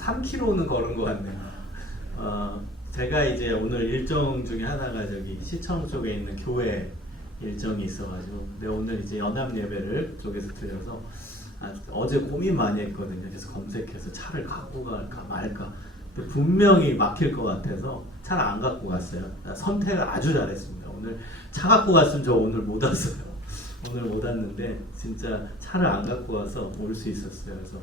한 3km는 걸은 것 같네요. 제가 이제 오늘 일정 중에 하나가 저기 시청 쪽에 있는 교회 일정이 있어가지고, 근데 오늘 이제 연합 예배를 쪽에서 드려서 어제 고민 많이 했거든요. 그래서 검색해서 차를 갖고 갈까 말까. 근데 분명히 막힐 것 같아서 차를 안 갖고 갔어요. 선택을 아주 잘했습니다. 오늘 차 갖고 갔으면 저 오늘 못 왔어요. 오늘 못 왔는데 진짜 차를 안 갖고 와서 올 수 있었어요. 그래서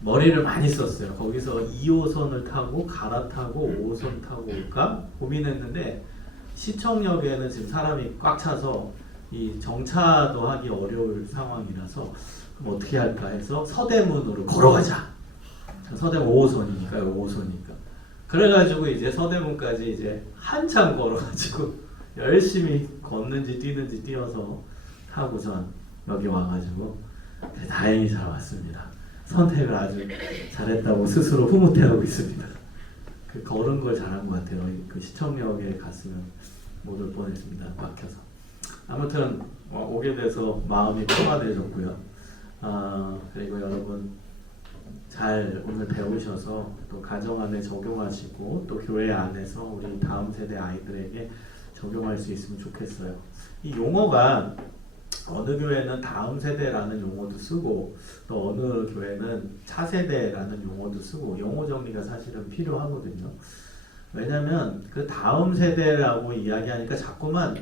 머리를 많이 썼어요. 거기서 2호선을 타고 갈아타고 5호선 타고 올까 고민했는데, 시청역에는 지금 사람이 꽉 차서 이 정차도 하기 어려울 상황이라서 그럼 어떻게 할까 해서 서대문으로 걸어가자. 서대문 5호선이니까 5호선이니까. 그래가지고 이제 서대문까지 이제 한참 걸어가지고 열심히 걷는지 뛰는지 뛰어서 타고선 여기 와가지고 다행히 잘 왔습니다. 선택을 아주 잘했다고 스스로 흐뭇해하고 있습니다. 그 걸은 걸 잘한 것 같아요. 그 시청역에 갔으면 못 올 뻔했습니다. 막혀서. 아무튼 오게 돼서 마음이 평화되어졌고요. 그리고 여러분 잘 오늘 배우셔서 또 가정 안에 적용하시고 또 교회 안에서 우리 다음 세대 아이들에게 적용할 수 있으면 좋겠어요. 이 용어가 어느 교회는 다음 세대라는 용어도 쓰고 또 어느 교회는 차세대라는 용어도 쓰고 용어 정리가 사실은 필요하거든요. 왜냐하면 그 다음 세대라고 이야기하니까 자꾸만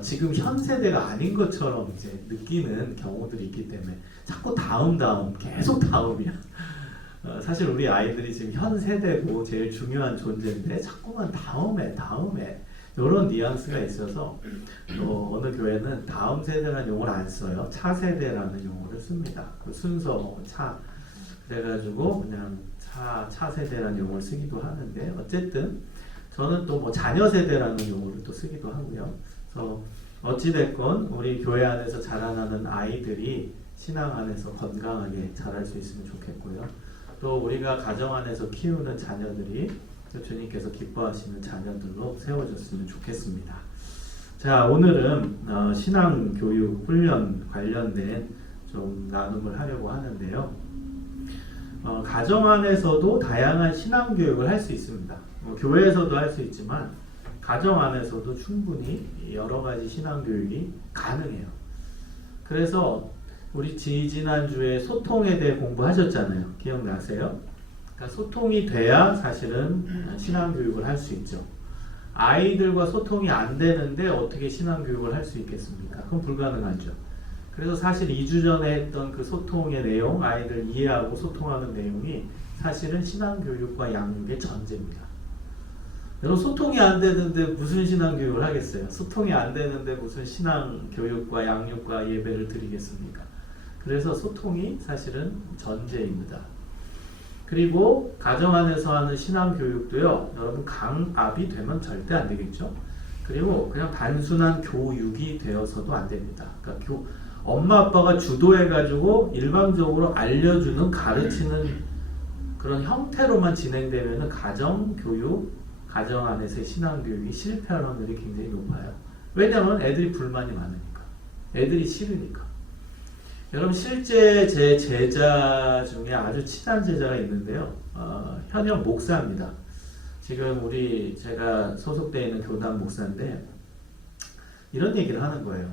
지금 현 세대가 아닌 것처럼 이제 느끼는 경우들이 있기 때문에 자꾸 다음 계속 다음이야. 사실 우리 아이들이 지금 현 세대고 제일 중요한 존재인데 자꾸만 다음에 이런 뉘앙스가 있어서 또 어느 교회는 다음 세대라는 용어를 안 써요. 차세대라는 용어를 씁니다. 그 순서 차 그래가지고 그냥 차세대라는 용어를 쓰기도 하는데, 어쨌든 저는 또 뭐 자녀 세대라는 용어를 또 쓰기도 하고요. 그래서 어찌됐건 우리 교회 안에서 자라나는 아이들이 신앙 안에서 건강하게 자랄 수 있으면 좋겠고요. 또 우리가 가정 안에서 키우는 자녀들이 주님께서 기뻐하시는 자녀들로 세워졌으면 좋겠습니다. 자, 오늘은 신앙교육 훈련 관련된 좀 나눔을 하려고 하는데요. 가정 안에서도 다양한 신앙교육을 할 수 있습니다. 교회에서도 할 수 있지만 가정 안에서도 충분히 여러 가지 신앙교육이 가능해요. 그래서 우리 지난주에 소통에 대해 공부하셨잖아요. 기억나세요? 그러니까 소통이 돼야 사실은 신앙교육을 할 수 있죠. 아이들과 소통이 안 되는데 어떻게 신앙교육을 할 수 있겠습니까? 그건 불가능하죠. 그래서 사실 2주 전에 했던 그 소통의 내용, 아이들 이해하고 소통하는 내용이 사실은 신앙교육과 양육의 전제입니다. 여러분, 소통이 안 되는데 무슨 신앙교육을 하겠어요? 소통이 안 되는데 무슨 신앙교육과 양육과 예배를 드리겠습니까? 그래서 소통이 사실은 전제입니다. 그리고 가정 안에서 하는 신앙교육도요, 여러분 강압이 되면 절대 안 되겠죠. 그리고 그냥 단순한 교육이 되어서도 안 됩니다. 그러니까 엄마 아빠가 주도해가지고 일방적으로 알려주는 가르치는 그런 형태로만 진행되면 가정교육, 가정 안에서의 신앙교육이 실패할 확률이 굉장히 높아요. 왜냐하면 애들이 불만이 많으니까, 애들이 싫으니까. 여러분, 실제 제 제자 중에 아주 친한 제자가 있는데요. 현역 목사입니다. 지금 제가 소속되어 있는 교단 목사인데 이런 얘기를 하는 거예요.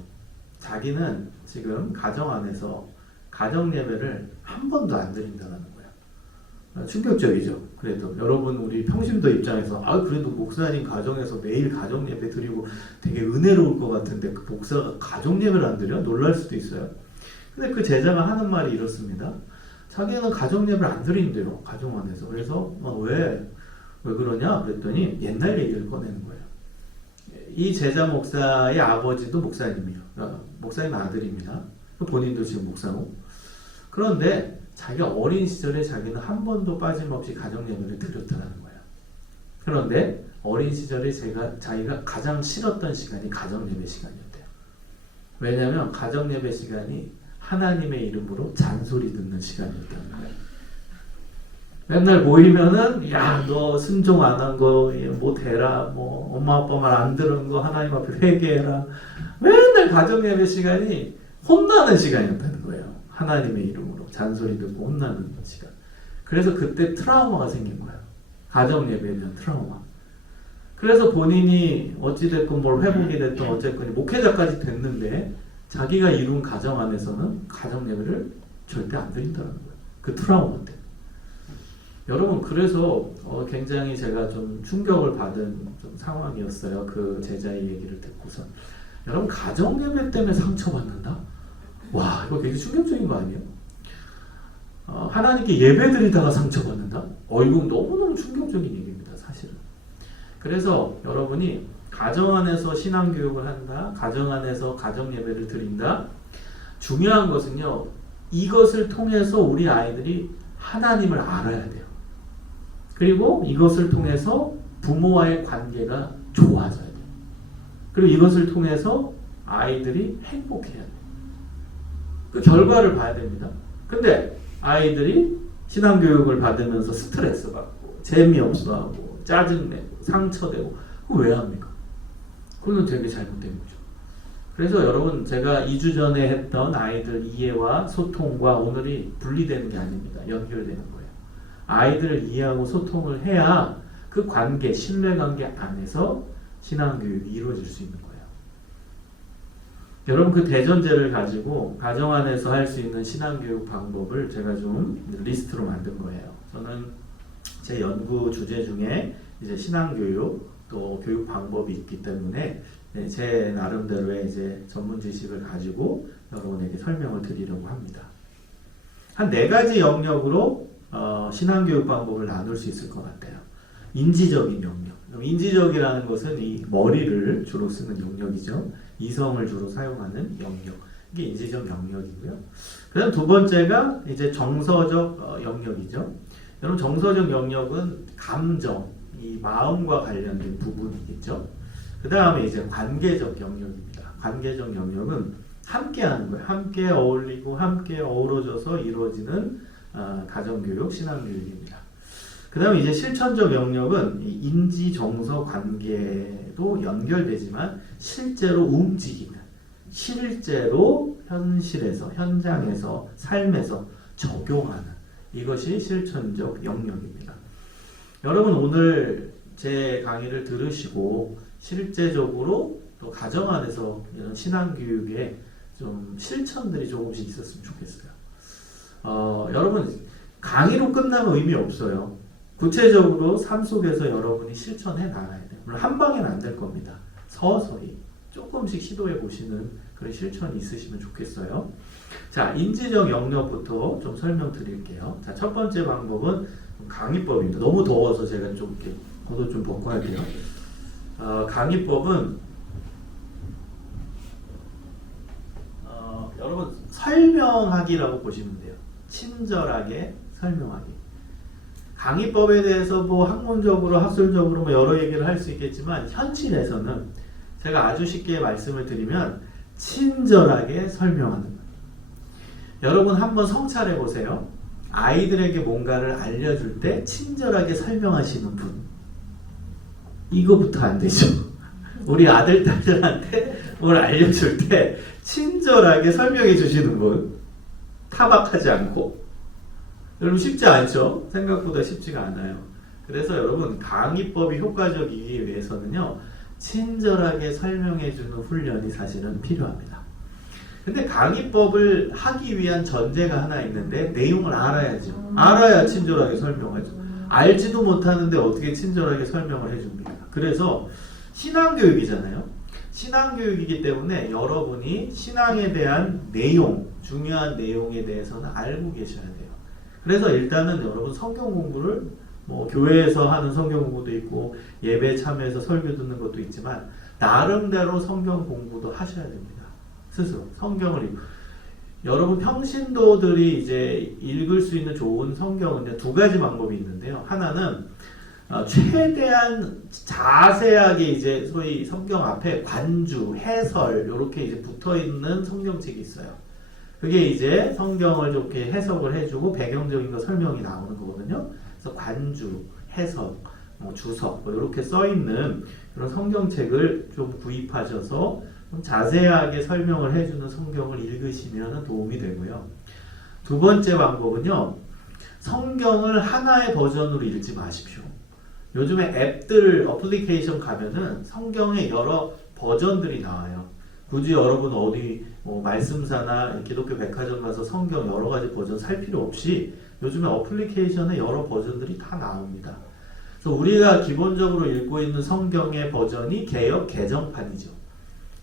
자기는 지금 가정 안에서 가정 예배를 한 번도 안 드린다는 거예요. 충격적이죠. 그래도 여러분, 우리 평신도 입장에서 그래도 목사님 가정에서 매일 가정 예배 드리고 되게 은혜로울 것 같은데 그 목사가 가정 예배를 안 드려? 놀랄 수도 있어요. 근데 그 제자가 하는 말이 이렇습니다. 자기는 가정 예배를 안 드린대요. 가정 안에서. 그래서 왜 그러냐 그랬더니 옛날 얘기를 꺼내는 거예요. 이 제자 목사의 아버지도 목사님이에요. 목사님 아들입니다. 본인도 지금 목사고. 그런데 자기가 어린 시절에 자기는 한 번도 빠짐없이 가정 예배를 드렸다는 거예요. 그런데 어린 시절에 자기가 가장 싫었던 시간이 가정 예배 시간이었대요. 왜냐하면 가정 예배 시간이 하나님의 이름으로 잔소리 듣는 시간이었다는 거예요. 맨날 모이면은 너 순종 안 한 거 못해라, 엄마 아빠 말 안 들은 거 하나님 앞에 회개해라. 맨날 가정 예배 시간이 혼나는 시간이었다는 거예요. 하나님의 이름으로 잔소리 듣고 혼나는 시간. 그래서 그때 트라우마가 생긴 거예요. 가정 예배에 대한 트라우마. 그래서 본인이 어찌됐건 뭘 회복이 됐든 어쨌건 목회자까지 됐는데 자기가 이룬 가정 안에서는 가정 예배를 절대 안 드린다는 거예요. 그 트라우마 때문에. 여러분, 그래서 굉장히 제가 좀 충격을 받은 좀 상황이었어요. 그 제자의 얘기를 듣고서. 여러분, 가정 예배 때문에 상처받는다? 와, 이거 굉장히 충격적인 거 아니에요? 하나님께 예배 드리다가 상처받는다? 이거 너무너무 충격적인 얘기입니다, 사실은. 그래서 여러분이 가정 안에서 신앙교육을 한다, 가정 안에서 가정 예배를 드린다. 중요한 것은요, 이것을 통해서 우리 아이들이 하나님을 알아야 돼요. 그리고 이것을 통해서 부모와의 관계가 좋아져야 돼요. 그리고 이것을 통해서 아이들이 행복해야 돼요. 그 결과를 봐야 됩니다. 근데 아이들이 신앙교육을 받으면서 스트레스 받고 재미없어하고 짜증내고 상처되고 그거 왜 합니까? 그건 되게 잘못된 거죠. 그래서 여러분, 제가 2주 전에 했던 아이들 이해와 소통과 오늘이 분리되는 게 아닙니다. 연결되는 거예요. 아이들을 이해하고 소통을 해야 그 관계, 신뢰관계 안에서 신앙교육이 이루어질 수 있는 거예요. 여러분, 그 대전제를 가지고 가정 안에서 할 수 있는 신앙교육 방법을 제가 좀 리스트로 만든 거예요. 저는 제 연구 주제 중에 이제 신앙교육 또 교육 방법이 있기 때문에 제 나름대로의 이제 전문 지식을 가지고 여러분에게 설명을 드리려고 합니다. 한 4가지 영역으로 신앙교육 방법을 나눌 수 있을 것 같아요. 인지적인 영역. 인지적이라는 것은 이 머리를 주로 쓰는 영역이죠. 이성을 주로 사용하는 영역. 이게 인지적 영역이고요. 그 다음 2번째가 이제 정서적 영역이죠. 여러분, 정서적 영역은 감정, 이 마음과 관련된 부분이겠죠. 그 다음에 이제 관계적 영역입니다. 관계적 영역은 함께 하는 거예요. 함께 어울리고 함께 어우러져서 이루어지는 가정교육, 신앙교육입니다. 그 다음에 이제 실천적 영역은 인지, 정서, 관계도 연결되지만 실제로 움직이는, 실제로 현실에서, 현장에서, 삶에서 적용하는 이것이 실천적 영역입니다. 여러분, 오늘 제 강의를 들으시고 실제적으로 또 가정 안에서 이런 신앙교육에 좀 실천들이 조금씩 있었으면 좋겠어요. 여러분, 강의로 끝나면 의미 없어요. 구체적으로 삶 속에서 여러분이 실천해 나가야 돼요. 물론 한 방에는 안 될 겁니다. 서서히 조금씩 시도해 보시는 그런 실천이 있으시면 좋겠어요. 자, 인지적 영역부터 좀 설명드릴게요. 자, 첫 번째 방법은 강의법입니다. 너무 더워서 제가 좀 이렇게 겉옷 좀 벗고 할게요. 강의법은 여러분, 설명하기라고 보시면 돼요. 친절하게 설명하기. 강의법에 대해서 뭐 학문적으로, 학술적으로 뭐 여러 얘기를 할 수 있겠지만 현실에서는 제가 아주 쉽게 말씀을 드리면 친절하게 설명하는 거예요. 여러분, 한번 성찰해 보세요. 아이들에게 뭔가를 알려줄 때 친절하게 설명하시는 분, 이거부터 안 되죠. 우리 아들, 딸들한테 뭘 알려줄 때 친절하게 설명해 주시는 분, 타박하지 않고. 여러분, 쉽지 않죠? 생각보다 쉽지가 않아요. 그래서 여러분, 강의법이 효과적이기 위해서는요, 친절하게 설명해주는 훈련이 사실은 필요합니다. 근데 강의법을 하기 위한 전제가 하나 있는데 내용을 알아야죠. 알아야 친절하게 설명하죠. 알지도 못하는데 어떻게 친절하게 설명을 해줍니까? 그래서 신앙교육이잖아요. 신앙교육이기 때문에 여러분이 신앙에 대한 내용, 중요한 내용에 대해서는 알고 계셔야 돼요. 그래서 일단은 여러분, 성경 공부를 뭐 교회에서 하는 성경 공부도 있고 예배 참여해서 설교 듣는 것도 있지만 나름대로 성경 공부도 하셔야 됩니다. 스스로 성경을 읽고. 여러분, 평신도들이 이제 읽을 수 있는 좋은 성경은 2가지 방법이 있는데요. 하나는 최대한 자세하게 이제 소위 성경 앞에 관주, 해설 이렇게 이제 붙어 있는 성경책이 있어요. 그게 이제 성경을 좋게 해석을 해주고 배경적인 거 설명이 나오는 거거든요. 그래서 관주, 해석, 뭐 주석 뭐 이렇게 써 있는 그런 성경책을 좀 구입하셔서 좀 자세하게 설명을 해주는 성경을 읽으시면 도움이 되고요. 2번째 방법은요, 성경을 하나의 버전으로 읽지 마십시오. 요즘에 앱들, 어플리케이션 가면은 성경의 여러 버전들이 나와요. 굳이 여러분 어디 말씀사나 기독교 백화점 가서 성경 여러 가지 버전 살 필요 없이 요즘에 어플리케이션에 여러 버전들이 다 나옵니다. 그래서 우리가 기본적으로 읽고 있는 성경의 버전이 개역 개정판이죠.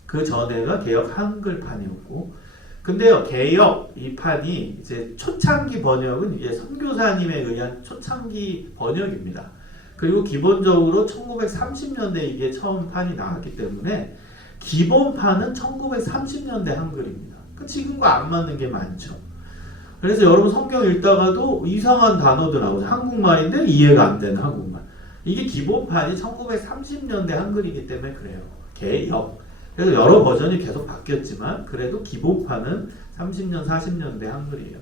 그 전에가 개역 한글판이었고, 근데요, 개역 이 판이 이제 초창기 번역은 이게 선교사님에 의한 초창기 번역입니다. 그리고 기본적으로 1930년대 이게 처음 판이 나왔기 때문에 기본판은 1930년대 한글입니다. 지금과 안 맞는 게 많죠. 그래서 여러분 성경 읽다가도 이상한 단어도 나오죠. 한국말인데 이해가 안 되는 한국말. 이게 기본판이 1930년대 한글이기 때문에 그래요. 개역. 그래서 여러 버전이 계속 바뀌었지만 그래도 기본판은 30년, 40년대 한글이에요.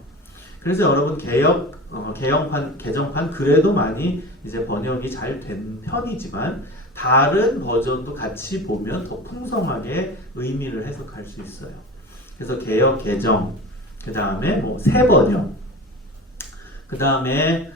그래서 여러분 개정판 그래도 많이 이제 번역이 잘 된 편이지만 다른 버전도 같이 보면 더 풍성하게 의미를 해석할 수 있어요. 그래서 개역, 개정, 그 다음에 새 번역, 그 다음에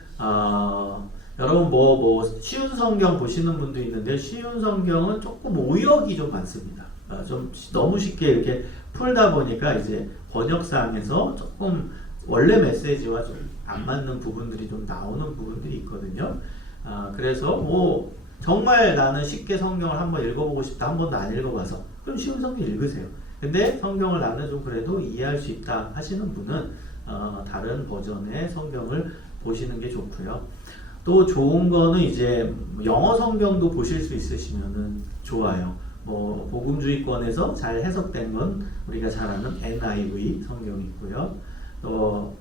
여러분 쉬운 성경 보시는 분도 있는데 쉬운 성경은 조금 오역이 좀 많습니다. 좀 너무 쉽게 이렇게 풀다 보니까 이제 번역상에서 조금 원래 메시지와 좀 안 맞는 부분들이 좀 나오는 부분들이 있거든요. 그래서 정말 나는 쉽게 성경을 한번 읽어보고 싶다. 한 번도 안 읽어봐서 그럼 쉬운 성경 읽으세요. 근데 성경을 나는 좀 그래도 이해할 수 있다 하시는 분은 다른 버전의 성경을 보시는 게 좋고요. 또 좋은 거는 이제 영어 성경도 보실 수 있으시면은 좋아요. 복음주의권에서 잘 해석된 건 우리가 잘 아는 NIV 성경이 있고요. 또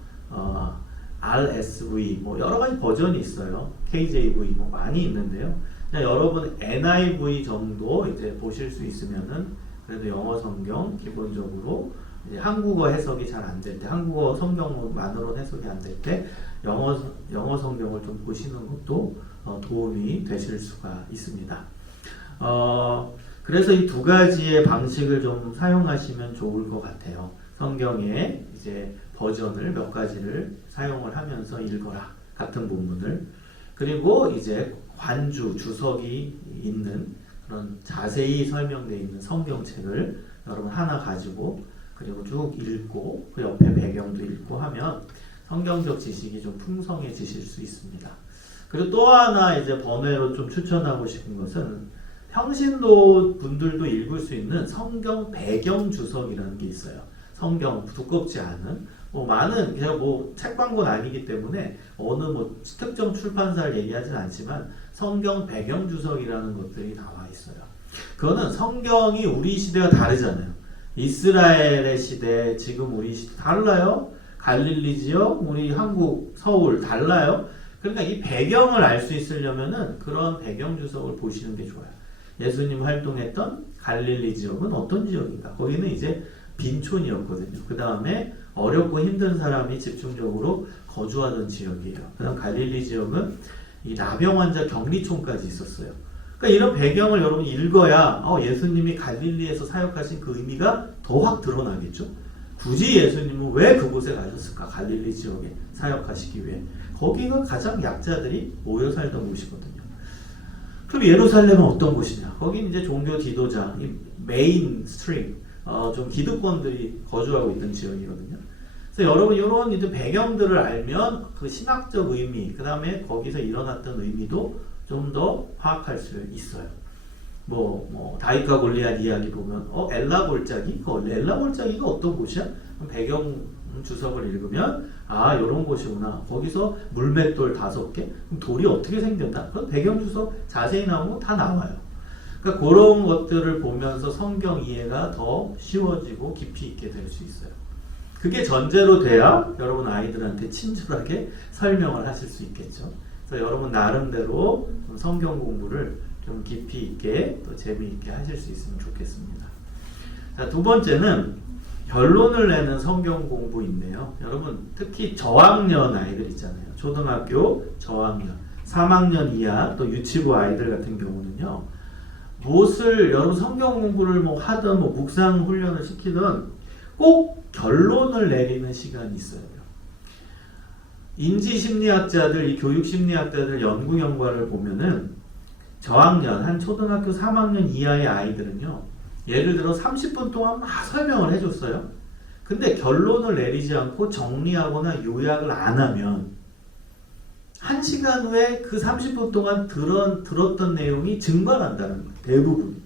RSV 여러 가지 버전이 있어요. KJV 많이 있는데요. 여러분 NIV 정도 이제 보실 수 있으면은 그래도 영어 성경 기본적으로 이제 한국어 해석이 잘 안 될 때, 한국어 성경만으로 해석이 안 될 때 영어 성경을 좀 보시는 것도 도움이 되실 수가 있습니다. 그래서 이 두 가지의 방식을 좀 사용하시면 좋을 것 같아요. 성경의 이제 버전을 몇 가지를 사용을 하면서 읽어라. 같은 본문을. 그리고 이제 관주, 주석이 있는 그런 자세히 설명되어 있는 성경책을 여러분 하나 가지고 그리고 쭉 읽고 그 옆에 배경도 읽고 하면 성경적 지식이 좀 풍성해지실 수 있습니다. 그리고 또 하나 이제 번외로 좀 추천하고 싶은 것은 평신도 분들도 읽을 수 있는 성경 배경 주석이라는 게 있어요. 성경 두껍지 않은 많은 제가 책 광고는 아니기 때문에 어느 특정 출판사를 얘기하진 않지만 성경 배경 주석이라는 것들이 나와 있어요. 그거는 성경이 우리 시대와 다르잖아요. 이스라엘의 시대, 지금 우리 시대 달라요. 갈릴리 지역, 우리 한국 서울 달라요. 그러니까 이 배경을 알 수 있으려면은 그런 배경 주석을 보시는 게 좋아요. 예수님 활동했던 갈릴리 지역은 어떤 지역인가? 거기는 이제 빈촌이었거든요. 그 다음에 어렵고 힘든 사람이 집중적으로 거주하던 지역이에요. 그 다음 갈릴리 지역은 이 나병 환자 격리촌까지 있었어요. 그러니까 이런 배경을 여러분 읽어야 예수님이 갈릴리에서 사역하신 그 의미가 더 확 드러나겠죠. 굳이 예수님은 왜 그곳에 가셨을까? 갈릴리 지역에 사역하시기 위해. 거기가 가장 약자들이 모여 살던 곳이거든요. 그럼 예루살렘은 어떤 곳이냐? 거긴 이제 종교 지도자, 메인 스트림, 좀 기득권들이 거주하고 있던 지역이거든요. 그래서 여러분 이런 이제 배경들을 알면 그 신학적 의미, 그 다음에 거기서 일어났던 의미도 좀 더 파악할 수 있어요. 다윗과 골리앗 이야기 보면 엘라 골짜기? 엘라 골짜기가 어떤 곳이야? 배경 주석을 읽으면 이런 곳이구나. 거기서 물맷돌 5개? 그럼 돌이 어떻게 생겼나? 그런 배경 주석 자세히 나오면 다 나와요. 그러니까 그런 것들을 보면서 성경 이해가 더 쉬워지고 깊이 있게 될 수 있어요. 그게 전제로 돼야 여러분 아이들한테 친절하게 설명을 하실 수 있겠죠. 그래서 여러분 나름대로 성경 공부를 좀 깊이 있게 또 재미있게 하실 수 있으면 좋겠습니다. 자, 두 번째는 결론을 내는 성경 공부인데요. 여러분 특히 저학년 아이들 있잖아요. 초등학교 저학년, 3학년 이하 또 유치부 아이들 같은 경우는요. 무엇을 여러분 성경 공부를 하든 묵상 훈련을 시키든 꼭 결론을 내리는 시간이 있어요. 인지심리학자들, 이 교육심리학자들 연구 결과를 보면은 저학년, 한 초등학교 3학년 이하의 아이들은요, 예를 들어 30분 동안 막 설명을 해줬어요. 근데 결론을 내리지 않고 정리하거나 요약을 안 하면 1시간 후에 그 30분 동안 들었던 내용이 증발한다는 거예요. 대부분.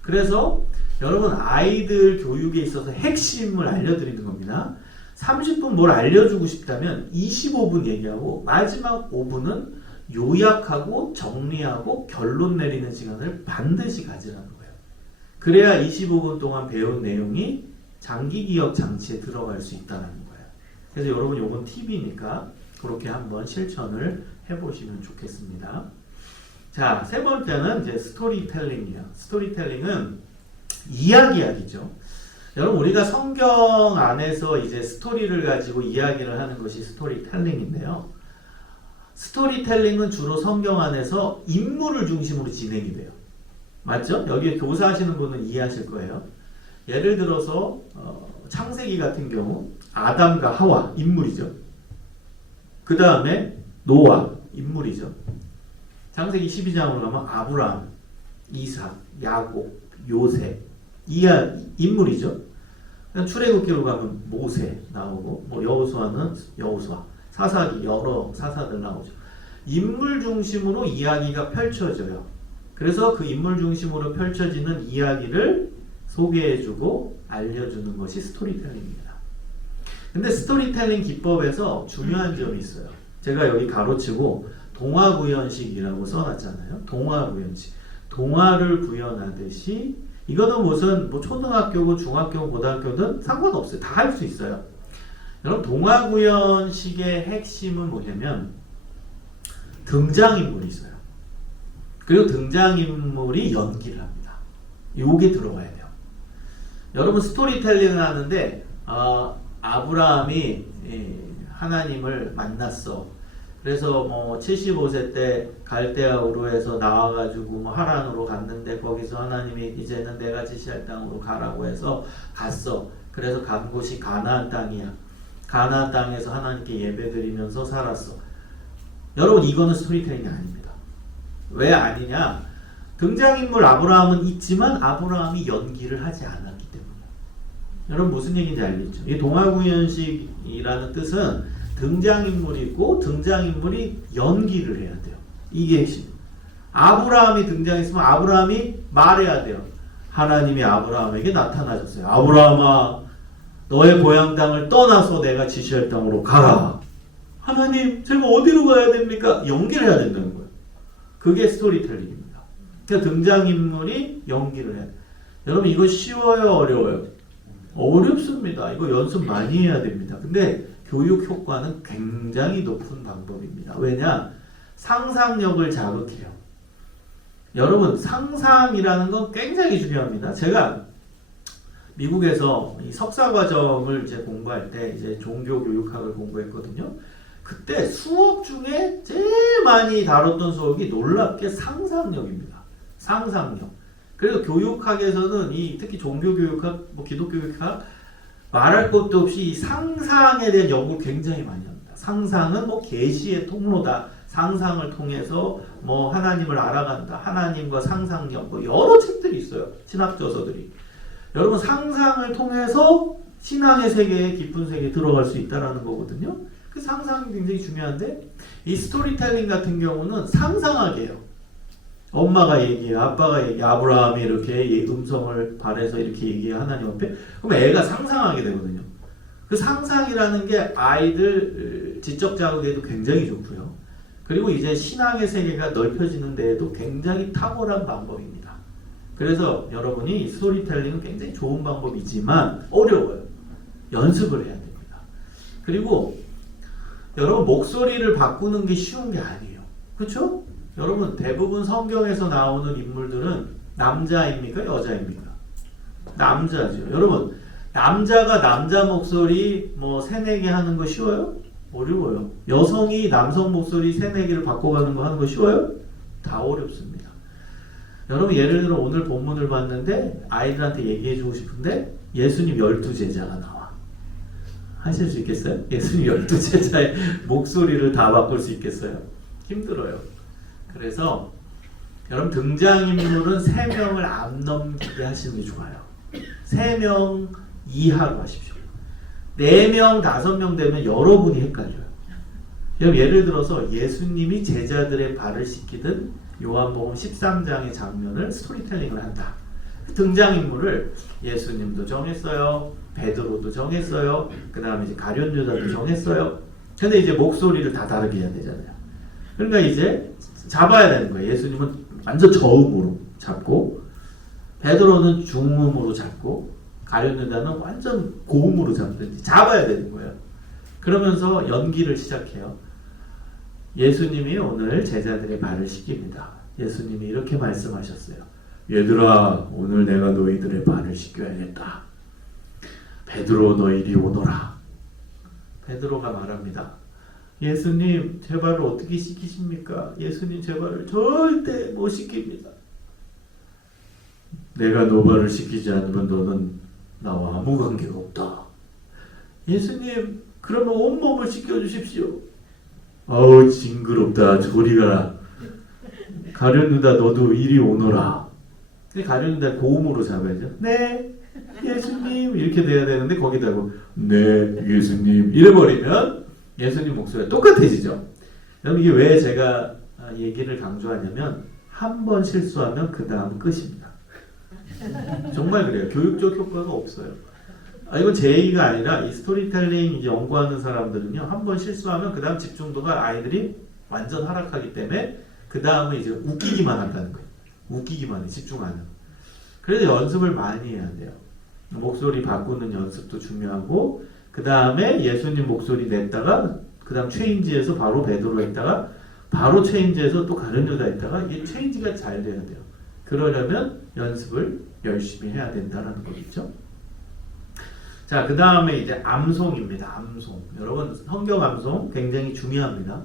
그래서 여러분 아이들 교육에 있어서 핵심을 알려드리는 겁니다. 30분 뭘 알려주고 싶다면 25분 얘기하고 마지막 5분은 요약하고 정리하고 결론 내리는 시간을 반드시 가지라는 거예요. 그래야 25분 동안 배운 내용이 장기 기억 장치에 들어갈 수 있다는 거예요. 그래서 여러분 요건 팁이니까 그렇게 한번 실천을 해보시면 좋겠습니다. 자, 세 번째는 이제 스토리텔링이에요. 스토리텔링은 이야기하기죠. 여러분 우리가 성경 안에서 이제 스토리를 가지고 이야기를 하는 것이 스토리텔링인데요. 스토리텔링은 주로 성경 안에서 인물을 중심으로 진행이 돼요. 맞죠? 여기 교사하시는 분은 이해하실 거예요. 예를 들어서 창세기 같은 경우 아담과 하와 인물이죠. 그 다음에 노아 인물이죠. 창세기 12장으로 가면 아브라함, 이삭, 야곱, 요셉 인물이죠. 출애굽기로 가면 모세 나오고 뭐 여호수아는 여호수아, 사사기 여러 사사들 나오죠. 인물 중심으로 이야기가 펼쳐져요. 그래서 그 인물 중심으로 펼쳐지는 이야기를 소개해주고 알려주는 것이 스토리텔링입니다. 근데 스토리텔링 기법에서 중요한 점이 있어요. 제가 여기 가로치고 동화구연식이라고 써놨잖아요. 동화구연식. 동화를 구현하듯이 이거는 무슨 뭐 초등학교고 중학교고 고등학교든 상관없어요. 다 할 수 있어요. 여러분 동화구연식의 핵심은 뭐냐면 등장인물이 있어요. 그리고 등장인물이 연기를 합니다. 요게 들어가야 돼요. 여러분 스토리텔링을 하는데 아브라함이 하나님을 만났어. 그래서 뭐 75세 때 갈대아 우르에서 나와가지고 뭐 하란으로 갔는데 거기서 하나님이 이제는 내가 지시할 땅으로 가라고 해서 갔어. 그래서 간 곳이 가나안 땅이야. 가나안 땅에서 하나님께 예배드리면서 살았어. 여러분 이거는 스토리텔링이 아닙니다. 왜 아니냐? 등장인물 아브라함은 있지만 아브라함이 연기를 하지 않았기 때문에. 여러분 무슨 얘기인지 알겠죠? 이 동화구연식이라는 뜻은 등장인물이 있고 등장인물이 연기를 해야 돼요. 이게 핵심. 아브라함이 등장했으면 아브라함이 말해야 돼요. 하나님이 아브라함에게 나타나셨어요. 아브라함아, 너의 고향 땅을 떠나서 내가 지시할 땅으로 가라. 하나님, 제가 어디로 가야 됩니까? 연기를 해야 된다는 거예요. 그게 스토리텔링입니다. 그러니까 등장인물이 연기를 해요. 여러분 이거 쉬워요? 어려워요? 어렵습니다. 이거 연습 많이 해야 됩니다. 근데 교육 효과는 굉장히 높은 방법입니다. 왜냐? 상상력을 자극해요. 여러분 상상이라는 건 굉장히 중요합니다. 제가 미국에서 이 석사 과정을 이제 공부할 때 이제 종교 교육학을 공부했거든요. 그때 수업 중에 제일 많이 다뤘던 수업이 놀랍게 상상력입니다. 상상력. 그래서 교육학에서는 이 특히 종교 교육학, 뭐 기독교 교육학 말할 것도 없이 이 상상에 대한 연구를 굉장히 많이 합니다. 상상은 뭐 계시의 통로다. 상상을 통해서 뭐 하나님을 알아간다. 하나님과 상상력 뭐 여러 책들이 있어요. 신학 저서들이. 여러분 상상을 통해서 신앙의 세계에 깊은 세계에 들어갈 수 있다는 거거든요. 그 상상이 굉장히 중요한데 이 스토리텔링 같은 경우는 상상하게 해요. 엄마가 얘기해, 아빠가 얘기해, 아브라함이 이렇게 음성을 발해서 이렇게 얘기해 하나님 앞에. 그럼 애가 상상하게 되거든요. 그 상상이라는 게 아이들 지적 자극에도 굉장히 좋고요. 그리고 이제 신앙의 세계가 넓혀지는 데에도 굉장히 탁월한 방법입니다. 그래서 여러분이 이 스토리텔링은 굉장히 좋은 방법이지만 어려워요. 연습을 해야 됩니다. 그리고 여러분 목소리를 바꾸는 게 쉬운 게 아니에요. 그렇죠? 여러분 대부분 성경에서 나오는 인물들은 남자입니까? 여자입니까? 남자죠. 여러분 남자가 남자 목소리 뭐 세네개 하는 거 쉬워요? 어려워요. 여성이 남성 목소리 세네개를 바꿔가는 거 하는 거 쉬워요? 다 어렵습니다. 여러분 예를 들어 오늘 본문을 봤는데 아이들한테 얘기해주고 싶은데 예수님 12제자가 나와. 하실 수 있겠어요? 예수님 12제자의 목소리를 다 바꿀 수 있겠어요? 힘들어요. 그래서 여러분 등장인물은 3명을 안 넘기게 하시는 게 좋아요. 3명 이하로 하십시오. 4명, 5명 되면 여러분이 헷갈려요. 예를 들어서 예수님이 제자들의 발을 씻기던 요한복음 13장의 장면을 스토리텔링을 한다. 등장인물을 예수님도 정했어요. 베드로도 정했어요. 그 다음에 이제 가룟 유다도 정했어요. 근데 이제 목소리를 다 다르게 해야 되잖아요. 그러니까 이제 잡아야 되는 거예요. 예수님은 완전 저음으로 잡고, 베드로는 중음으로 잡고, 가룟 유다는 완전 고음으로 잡든지 잡아야 되는 거예요. 그러면서 연기를 시작해요. 예수님이 오늘 제자들의 발을 씻깁니다. 예수님이 이렇게 말씀하셨어요. 얘들아, 오늘 내가 너희들의 발을 씻겨야겠다. 베드로, 너 이리 오너라. 베드로가 말합니다. 예수님, 제 발을 어떻게 씻기십니까? 예수님, 제 발을 절대 못 씻깁니다. 내가 너 발을 씻기지 않으면 너는 나와 아무 관계가 없다. 예수님, 그러면 온몸을 씻겨주십시오. 아우, 징그럽다. 저리 가라. 가룟 유다, 너도 이리 오너라. 근데 가룟 유다 고음으로 잡아야죠. 네, 예수님. 이렇게 돼야 되는데 거기다가 네, 예수님. 이래버리면 예수님 목소리가 똑같아지죠. 여러분, 이게 왜 제가 얘기를 강조하냐면 한 번 실수하면 그 다음 끝입니다. 정말 그래요. 교육적 효과가 없어요. 이건 제 얘기가 아니라 이 스토리텔링 이제 연구하는 사람들은요, 한 번 실수하면 그 다음 집중도가 아이들이 완전 하락하기 때문에 그 다음에 이제 웃기기만 한다는 거예요. 웃기기만 해, 집중 안 해요. 그래서 연습을 많이 해야 돼요. 목소리 바꾸는 연습도 중요하고, 그 다음에 예수님 목소리 냈다가 그 다음 체인지에서 바로 베드로 했다가 바로 체인지에서 또 가룟 유다 했다가 이 체인지가 잘 돼야 돼요. 그러려면 연습을 열심히 해야 된다는 거겠죠. 자, 그 다음에 이제 암송입니다. 암송. 여러분, 성경 암송 굉장히 중요합니다.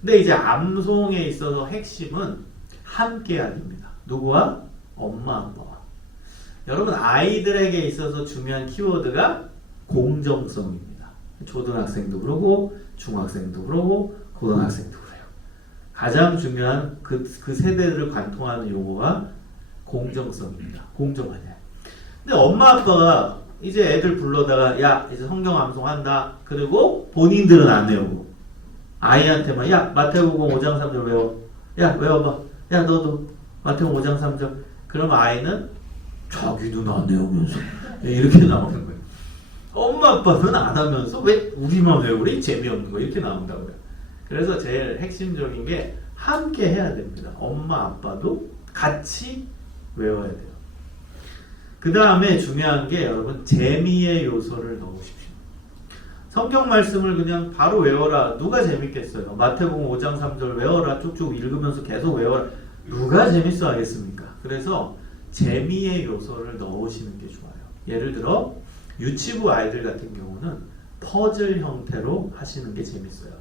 근데 이제 암송에 있어서 핵심은 함께하기입니다. 누구와? 엄마, 아빠와. 여러분, 아이들에게 있어서 중요한 키워드가 공정성입니다. 초등학생도 그러고 중학생도 그러고 고등학생도 그래요. 가장 중요한 그 세대를 관통하는 용어가 공정성입니다. 공정하냐. 근데 엄마 아빠가 이제 애들 불러다가 야, 이제 성경 암송한다. 그리고 본인들은 안 외우고 아이한테만 야, 마태복음 5장 3절 외워. 야, 외워봐. 야, 너도 마태복음 5장 3절. 그럼 아이는 자기는 안 외우면서 이렇게 나오는 거예요. 엄마 아빠는 안 하면서 왜 우리만 외우래? 재미없는 거 이렇게 나온다고요. 그래서 제일 핵심적인 게 함께 해야 됩니다. 엄마 아빠도 같이 외워야 돼요. 그 다음에 중요한 게 여러분 재미의 요소를 넣으십시오. 성경 말씀을 그냥 바로 외워라. 누가 재밌겠어요? 마태복음 5장 3절 외워라. 쭉쭉 읽으면서 계속 외워라. 누가 재밌어 하겠습니까? 그래서 재미의 요소를 넣으시는 게 좋아요. 예를 들어 유치부 아이들 같은 경우는 퍼즐 형태로 하시는 게 재밌어요.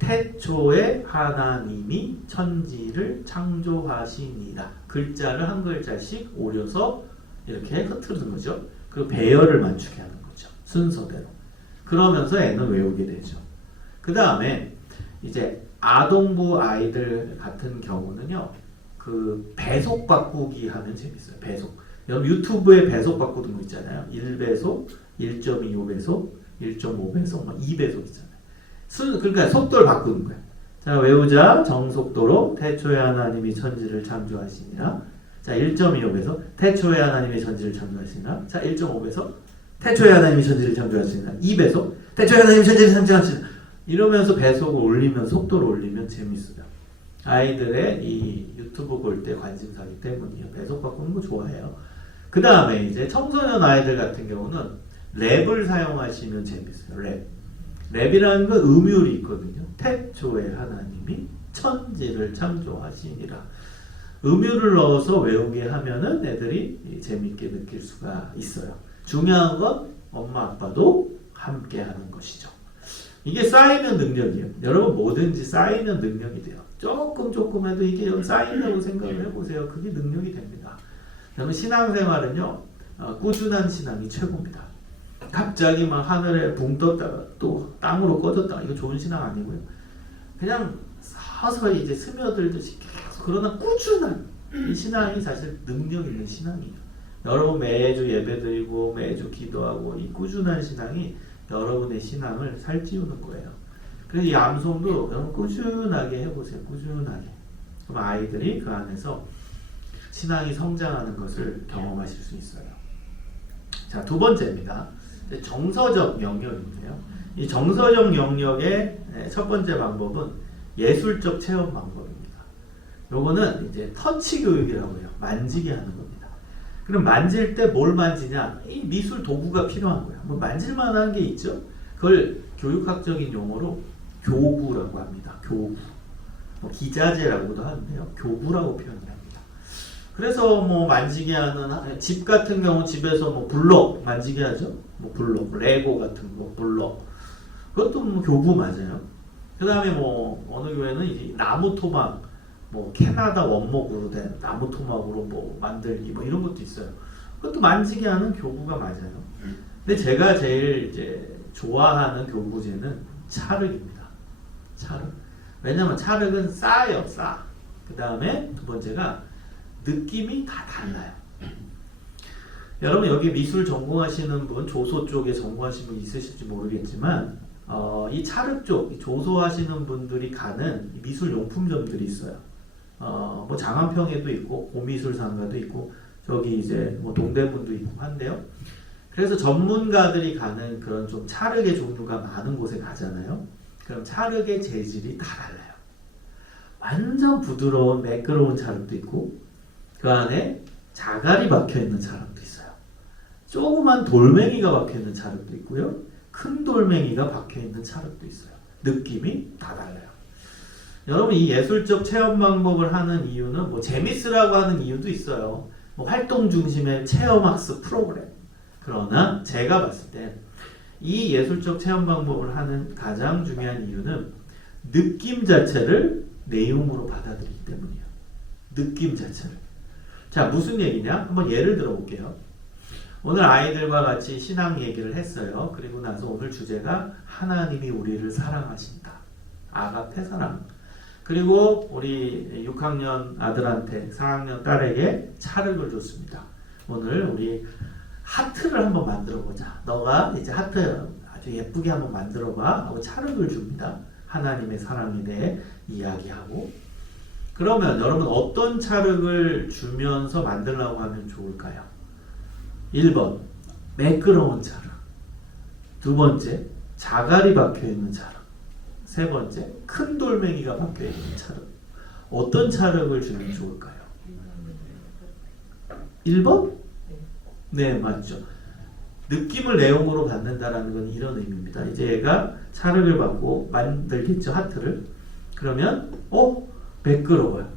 태초에 하나님이 천지를 창조하시니라. 글자를 한 글자씩 오려서 이렇게 흐트르는 거죠. 그리고 배열을 맞추게 하는 거죠. 순서대로. 그러면서 애는 외우게 되죠. 그 다음에 이제 아동부 아이들 같은 경우는요, 그 배속 바꾸기 하면 재밌어요. 배속. 여러분 유튜브에 배속 바꾸는 거 있잖아요. 1배속, 1.25배속, 1.5배속, 2배속 있잖아요. 그러니까 속도를 바꾸는 거예요. 자, 외우자. 정속도로 태초에 하나님이 천지를 창조하시니라. 자, 1.25배속 태초에 하나님이 천지를 창조하시니라. 자, 1.5배속 태초에 하나님이 천지를 창조하시니라. 2배속 태초에 하나님이 천지를 창조하시니라. 이러면서 배속을 올리면, 속도를 올리면 재밌어요. 아이들의 이 유튜브 볼 때 관심사기 때문이에요. 배속 바꾸는 거 좋아해요. 그 다음에 이제 청소년 아이들 같은 경우는 랩을 사용하시면 재밌어요. 랩. 랩이라는 건 음율이 있거든요. 태초에 하나님이 천지를 창조하시니라. 음율을 넣어서 외우게 하면은 애들이 재밌게 느낄 수가 있어요. 중요한 건 엄마 아빠도 함께 하는 것이죠. 이게 쌓이면 능력이에요. 여러분 뭐든지 쌓이면 능력이 돼요. 조금 해도 이게 쌓인다고 생각을 해보세요. 그게 능력이 됩니다. 여러분 신앙생활은요, 꾸준한 신앙이 최고입니다. 갑자기 막 하늘에 붕 떴다가 또 땅으로 꺼졌다가 이거 좋은 신앙 아니고요. 그냥 서서히 이제 스며들듯이 계속 그러나 꾸준한 이 신앙이 사실 능력 있는 신앙이에요. 여러분 매주 예배드리고 매주 기도하고 이 꾸준한 신앙이 여러분의 신앙을 살찌우는 거예요. 그래서 이 암송도 여러분 꾸준하게 해보세요. 꾸준하게. 그럼 아이들이 그 안에서 신앙이 성장하는 것을 경험하실 수 있어요. 자, 두 번째입니다. 정서적 영역인데요. 이 정서적 영역의 첫 번째 방법은 예술적 체험 방법입니다. 요거는 이제 터치 교육이라고 해요. 만지게 하는 겁니다. 그럼 만질 때 뭘 만지냐? 이 미술 도구가 필요한 거예요. 뭐 만질 만한 게 있죠? 그걸 교육학적인 용어로 교구라고 합니다. 교구. 뭐 기자재라고도 하는데요. 교구라고 표현합니다. 그래서 뭐 만지게 하는 집 같은 경우 집에서 뭐 블록 만지게 하죠. 뭐 블록, 레고 같은 거 블록. 그것도 뭐 교구 맞아요. 그다음에 뭐 어느 교회는 이제 나무 토막, 뭐 캐나다 원목으로 된 나무 토막으로 뭐 만들기 뭐 이런 것도 있어요. 그것도 만지게 하는 교구가 맞아요. 근데 제가 제일 이제 좋아하는 교구제는 찰흙입니다. 찰흙. 왜냐면 찰흙은 싸요, 싸. 그 다음에 두 번째가 느낌이 다 달라요. 여러분 여기 미술 전공하시는 분, 조소 쪽에 전공하시는 분 있으실지 모르겠지만 이 찰흙 쪽, 조소하시는 분들이 가는 미술 용품점들이 있어요. 뭐 장안평에도 있고 고미술상가도 있고 저기 이제 뭐 동대문도 있고 한데요. 그래서 전문가들이 가는 그런 좀 찰흙의 종류가 많은 곳에 가잖아요. 그럼 찰흙의 재질이 다 달라요. 완전 부드러운 매끄러운 찰흙도 있고 그 안에 자갈이 박혀있는 찰흙도 있어요. 조그만 돌멩이가 박혀있는 찰흙도 있고요. 큰 돌멩이가 박혀있는 찰흙도 있어요. 느낌이 다 달라요. 여러분 이 예술적 체험 방법을 하는 이유는 뭐 재밌으라고 하는 이유도 있어요. 뭐 활동 중심의 체험학습 프로그램. 그러나 제가 봤을 때 이 예술적 체험 방법을 하는 가장 중요한 이유는 느낌 자체를 내용으로 받아들이기 때문이에요. 느낌 자체를. 자, 무슨 얘기냐? 한번 예를 들어 볼게요. 오늘 아이들과 같이 신앙 얘기를 했어요. 그리고 나서 오늘 주제가 하나님이 우리를 사랑하신다. 아가페 사랑. 그리고 우리 6학년 아들한테 4학년 딸에게 찰흙을 줬습니다. 오늘 우리 하트를 한번 만들어 보자. 너가 이제 하트 아주 예쁘게 한번 만들어 봐. 하고 찰흙을 줍니다. 하나님의 사랑에 대해 이야기하고. 그러면 여러분 어떤 찰흙을 주면서 만들려고 하면 좋을까요? 1번 매끄러운 찰흙. 두 번째 자갈이 박혀있는 찰흙. 세 번째 큰 돌멩이가 박혀있는 찰흙. 어떤 찰흙을 주면 좋을까요? 1번? 네, 맞죠. 느낌을 내용으로 받는다라는 건 이런 의미입니다. 이제 얘가 찰흙을 받고 만들겠죠, 하트를. 그러면 매끄러워요.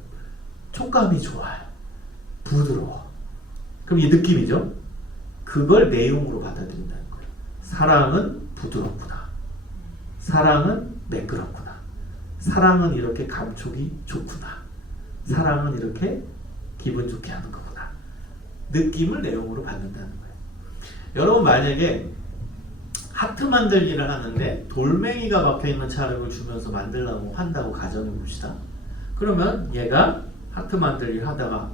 촉감이 좋아요. 부드러워. 그럼 이 느낌이죠. 그걸 내용으로 받아들인다는 거예요. 사랑은 부드럽구나. 사랑은 매끄럽구나. 사랑은 이렇게 감촉이 좋구나. 사랑은 이렇게 기분 좋게 하는 거구나. 느낌을 내용으로 받는다는 거예요. 여러분 만약에 하트 만들기를 하는데 돌멩이가 박혀있는 찰흙을 주면서 만들려고 한다고 가정해 봅시다. 그러면 얘가 하트 만들기를 하다가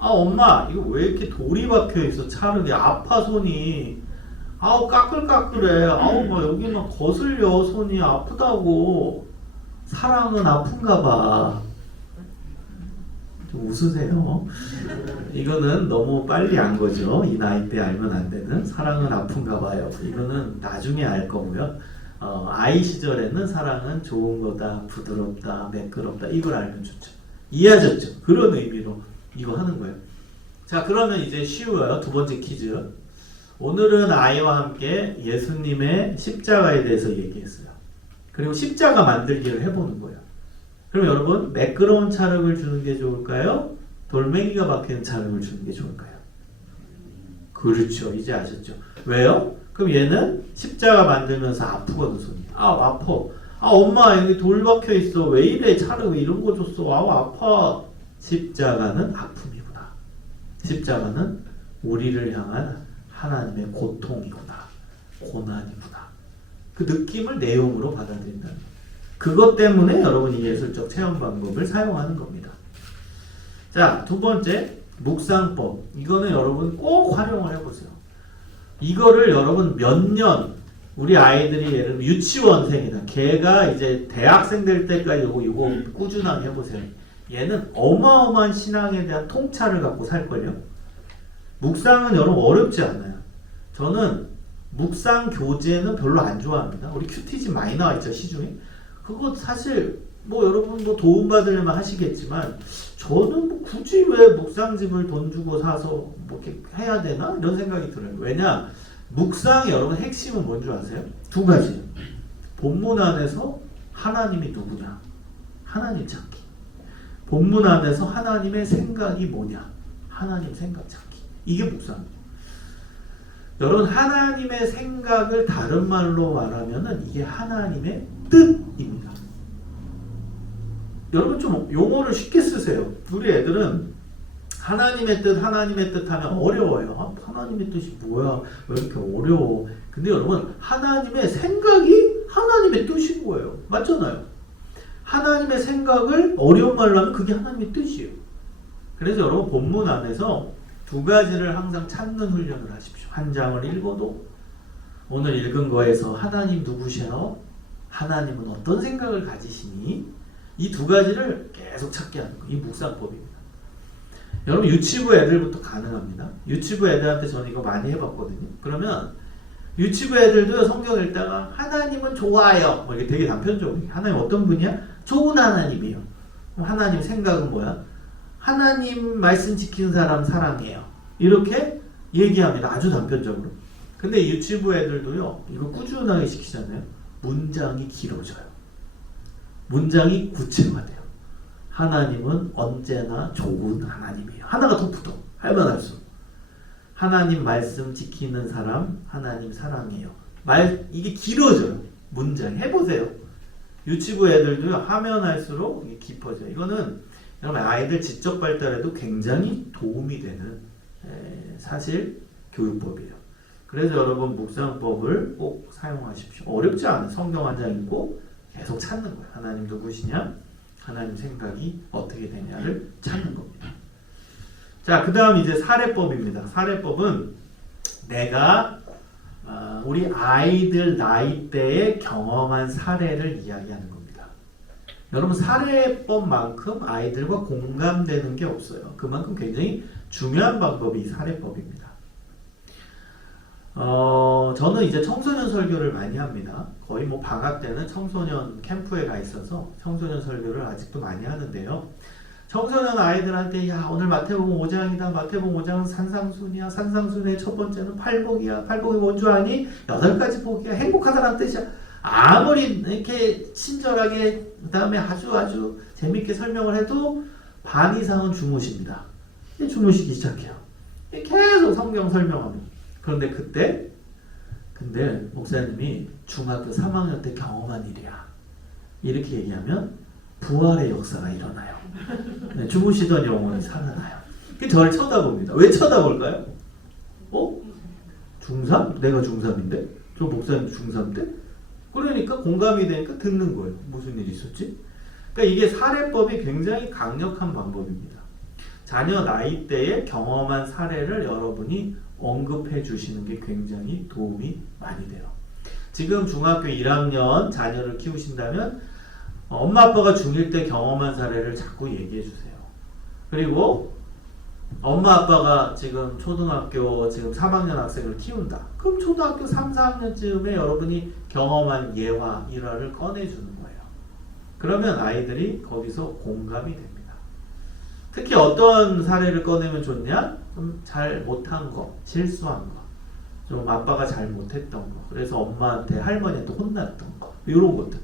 엄마 이거 왜 이렇게 돌이 박혀있어 찰흙에 아파 손이 까끌까끌해 막 여기 막 거슬려 손이 아프다고 사랑은 아픈가 봐. 좀 웃으세요. 이거는 너무 빨리 안 거죠. 이 나이 때 알면 안 되는 사랑은 아픈가 봐요. 이거는 나중에 알 거고요. 아이 시절에는 사랑은 좋은 거다, 부드럽다, 매끄럽다 이걸 알면 좋죠. 이해하셨죠? 그런 의미로 이거 하는 거예요. 자, 그러면 이제 쉬워요. 두 번째 퀴즈. 오늘은 아이와 함께 예수님의 십자가에 대해서 얘기했어요. 그리고 십자가 만들기를 해보는 거예요. 그럼 여러분 매끄러운 찰흙을 주는 게 좋을까요? 돌멩이가 박힌 찰흙을 주는 게 좋을까요? 그렇죠. 이제 아셨죠? 왜요? 그럼 얘는 십자가 만들면서 아프거든 손이. 아파. 엄마 여기 돌 박혀 있어. 왜 이래 찰흙 이런 거 줬어. 아파. 십자가는 아픔이구나. 십자가는 우리를 향한 하나님의 고통이구나. 고난이구나. 그 느낌을 내용으로 받아들인다는 거예요. 그것 때문에 여러분이 예술적 체험 방법을 사용하는 겁니다. 자, 두 번째 묵상법. 이거는 여러분 꼭 활용을 해보세요. 이거를 여러분 몇 년, 우리 아이들이 예를 들면 유치원생이다. 걔가 이제 대학생 될 때까지 이거 꾸준하게 해보세요. 얘는 어마어마한 신앙에 대한 통찰을 갖고 살걸요. 묵상은 여러분 어렵지 않아요. 저는 묵상 교재는 별로 안 좋아합니다. 우리 큐티집 많이 나와 있죠, 시중에. 그거 사실 뭐 여러분 뭐 도움받으려면 하시겠지만 저는 뭐 굳이 왜 묵상집을 돈 주고 사서 뭐 이렇게 해야 되나 이런 생각이 들어요. 왜냐, 묵상의 여러분 핵심은 뭔 줄 아세요? 두 가지. 본문 안에서 하나님이 누구냐, 하나님 찾기. 본문 안에서 하나님의 생각이 뭐냐, 하나님 생각 찾기. 이게 묵상이에요. 여러분, 하나님의 생각을 다른 말로 말하면은 이게 하나님의 뜻입니다. 여러분 좀 용어를 쉽게 쓰세요. 우리 애들은 하나님의 뜻 하면 어려워요. 하나님의 뜻이 뭐야? 왜 이렇게 어려워? 근데 여러분, 하나님의 생각이 하나님의 뜻인 거예요. 맞잖아요. 하나님의 생각을 어려운 말로 하면 그게 하나님의 뜻이에요. 그래서 여러분 본문 안에서 두 가지를 항상 찾는 훈련을 하십시오. 한 장을 읽어도 오늘 읽은 거에서 하나님 누구셔? 하나님은 어떤 생각을 가지시니? 이 두 가지를 계속 찾게 하는 거예요. 이 묵상법입니다. 여러분 유치부 애들부터 가능합니다. 유치부 애들한테 저는 이거 많이 해봤거든요. 그러면 유치부 애들도 성경 읽다가 하나님은 좋아요. 뭐 이게 되게 단편적이에요. 하나님 어떤 분이야? 좋은 하나님이에요. 하나님 생각은 뭐야? 하나님 말씀 지키는 사람 사랑해요. 이렇게 얘기합니다. 아주 단편적으로. 근데 유치부 애들도요, 이거 꾸준하게 시키잖아요. 문장이 길어져요. 문장이 구체화돼요. 하나님은 언제나 좋은 하나님이에요. 하나가 더 붙어. 할만 할수록. 하나님 말씀 지키는 사람, 하나님 사랑해요. 이게 길어져요. 문장이. 해보세요. 유치부 애들도요, 하면 할수록 이게 깊어져요. 이거는 여러분 아이들 지적 발달에도 굉장히 도움이 되는 사실 교육법이에요. 그래서 여러분 묵상법을 꼭 사용하십시오. 어렵지 않아요. 성경 한 장 읽고 계속 찾는 거예요. 하나님 누구시냐? 하나님 생각이 어떻게 되냐를 찾는 겁니다. 자, 그 다음 이제 사례법입니다. 사례법은 내가 우리 아이들 나이대에 경험한 사례를 이야기하는 겁니다. 여러분 사례법만큼 아이들과 공감되는 게 없어요. 그만큼 굉장히 중요한 방법이 사례법입니다. 저는 이제 청소년 설교를 많이 합니다. 거의 뭐 방학 때는 청소년 캠프에 가 있어서 청소년 설교를 아직도 많이 하는데요. 청소년 아이들한테 야 오늘 마태복음 5장이다. 마태복음 5장은 산상순이야. 산상순의 첫 번째는 팔복이야. 팔복이 뭔 줄 아니? 8가지 복이야. 행복하다는 뜻이야. 아무리 이렇게 친절하게 그 다음에 아주 재밌게 설명을 해도 반 이상은 주무십니다. 주무시기 시작해요. 계속 성경 설명합니다. 그런데 근데 목사님이 중학교 3학년 때 경험한 일이야. 이렇게 얘기하면 부활의 역사가 일어나요. 네, 주무시던 영혼이 살아나요. 저를 쳐다봅니다. 왜 쳐다볼까요? 중3? 내가 중3인데? 저 목사님 중3 때? 그러니까 공감이 되니까 듣는 거예요. 무슨 일이 있었지? 그러니까 이게 사례법이 굉장히 강력한 방법입니다. 자녀 나이대에 경험한 사례를 여러분이 언급해 주시는 게 굉장히 도움이 많이 돼요. 지금 중학교 1학년 자녀를 키우신다면 엄마 아빠가 중1 때 경험한 사례를 자꾸 얘기해 주세요. 그리고 엄마 아빠가 지금 초등학교 지금 3학년 학생을 키운다. 그럼 초등학교 3, 4학년쯤에 여러분이 경험한 예화, 일화를 꺼내주는 거예요. 그러면 아이들이 거기서 공감이 됩니다. 특히 어떤 사례를 꺼내면 좋냐? 좀 잘 못한 거, 실수한 거, 좀 아빠가 잘 못했던 거, 그래서 엄마한테 할머니한테 혼났던 거, 이런 것들.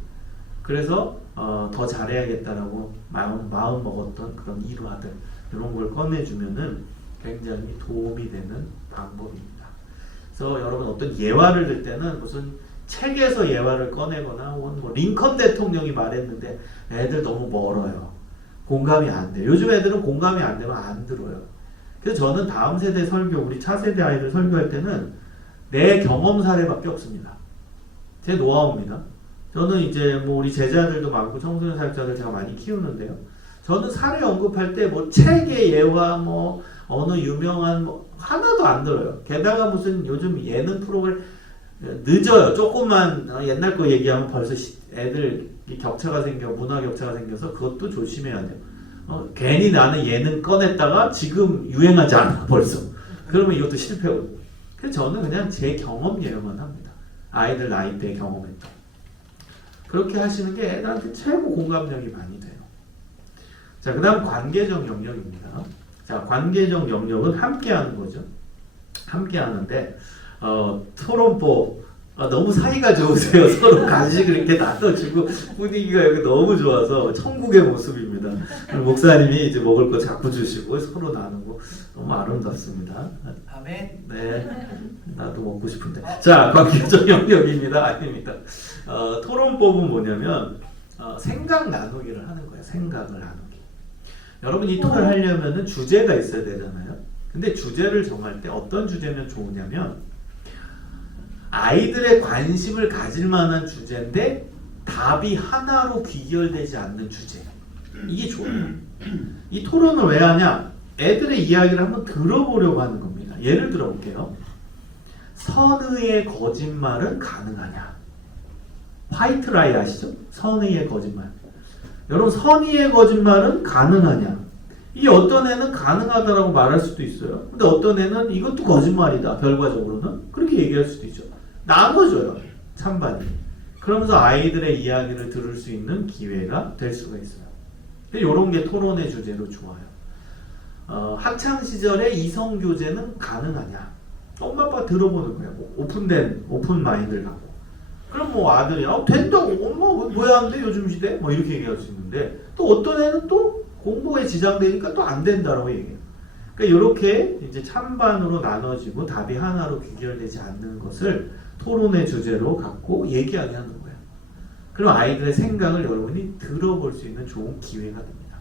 그래서 더 잘해야겠다라고 마음 먹었던 그런 일화들, 이런 걸 꺼내주면은 굉장히 도움이 되는 방법입니다. 그래서 여러분 어떤 예화를 들 때는 무슨 책에서 예화를 꺼내거나 혹은 뭐 링컨 대통령이 말했는데 애들 너무 멀어요. 공감이 안 돼요. 요즘 애들은 공감이 안 되면 안 들어요. 그래서 저는 다음 세대 설교, 우리 차세대 아이들 설교할 때는 내 경험 사례밖에 없습니다. 제 노하우입니다. 저는 이제 뭐 우리 제자들도 많고 청소년 사역자들 제가 많이 키우는데요. 저는 사례 언급할 때 뭐 책의 예화 뭐 어느 유명한 뭐 하나도 안 들어요. 게다가 무슨 요즘 예능 프로그램 늦어요. 조금만 옛날 거 얘기하면 벌써 애들 격차가 생겨 문화 격차가 생겨서 그것도 조심해야 돼요. 괜히 나는 예능 꺼냈다가 지금 유행하지 않아 벌써. 그러면 이것도 실패거든요. 그래서 저는 그냥 제 경험 예언만 합니다. 아이들 나이 때 경험했던. 그렇게 하시는 게 애들한테 최고 공감력이 많이 돼요. 자, 그 다음 관계적 영역입니다. 자, 관계적 영역은 함께 하는 거죠. 함께 하는데, 토론법. 너무 사이가 좋으세요. 서로 간식을 이렇게 나눠주고 분위기가 여기 너무 좋아서 천국의 모습입니다. 목사님이 이제 먹을 거 자꾸 주시고 서로 나누고 너무 아름답습니다. 아멘. 네, 나도 먹고 싶은데. 자, 관계적 영역입니다. 아닙니다. 토론법은 뭐냐면 생각 나누기를 하는 거예요. 생각을 나누기. 여러분 이 토론을 하려면은 주제가 있어야 되잖아요. 근데 주제를 정할 때 어떤 주제면 좋으냐면 아이들의 관심을 가질 만한 주제인데 답이 하나로 귀결되지 않는 주제. 이게 좋아요. 이 토론을 왜 하냐? 애들의 이야기를 한번 들어보려고 하는 겁니다. 예를 들어볼게요. 선의의 거짓말은 가능하냐? 화이트 라이 아시죠? 선의의 거짓말. 여러분 선의의 거짓말은 가능하냐? 이 어떤 애는 가능하다라고 말할 수도 있어요. 근데 어떤 애는 이것도 거짓말이다. 결과적으로는 그렇게 얘기할 수도 있죠. 나눠줘요. 찬반이. 그러면서 아이들의 이야기를 들을 수 있는 기회가 될 수가 있어요. 이런 게 토론의 주제로 좋아요. 학창 시절에 이성 교제는 가능하냐? 엄마 아빠 들어보는 거예요. 오픈된 오픈 마인드를 갖고. 그럼 뭐 아들이 된다고 엄마 뭐야 안 돼 요즘 시대? 뭐 이렇게 얘기할 수 있는데 또 어떤 애는 또 공부에 지장되니까 또 안 된다라고 얘기해요. 그러니까 이렇게 이제 찬반으로 나눠지고 답이 하나로 귀결되지 않는 것을 토론의 주제로 갖고 얘기하게 하는 거예요. 그럼 아이들의 생각을 여러분이 들어볼 수 있는 좋은 기회가 됩니다.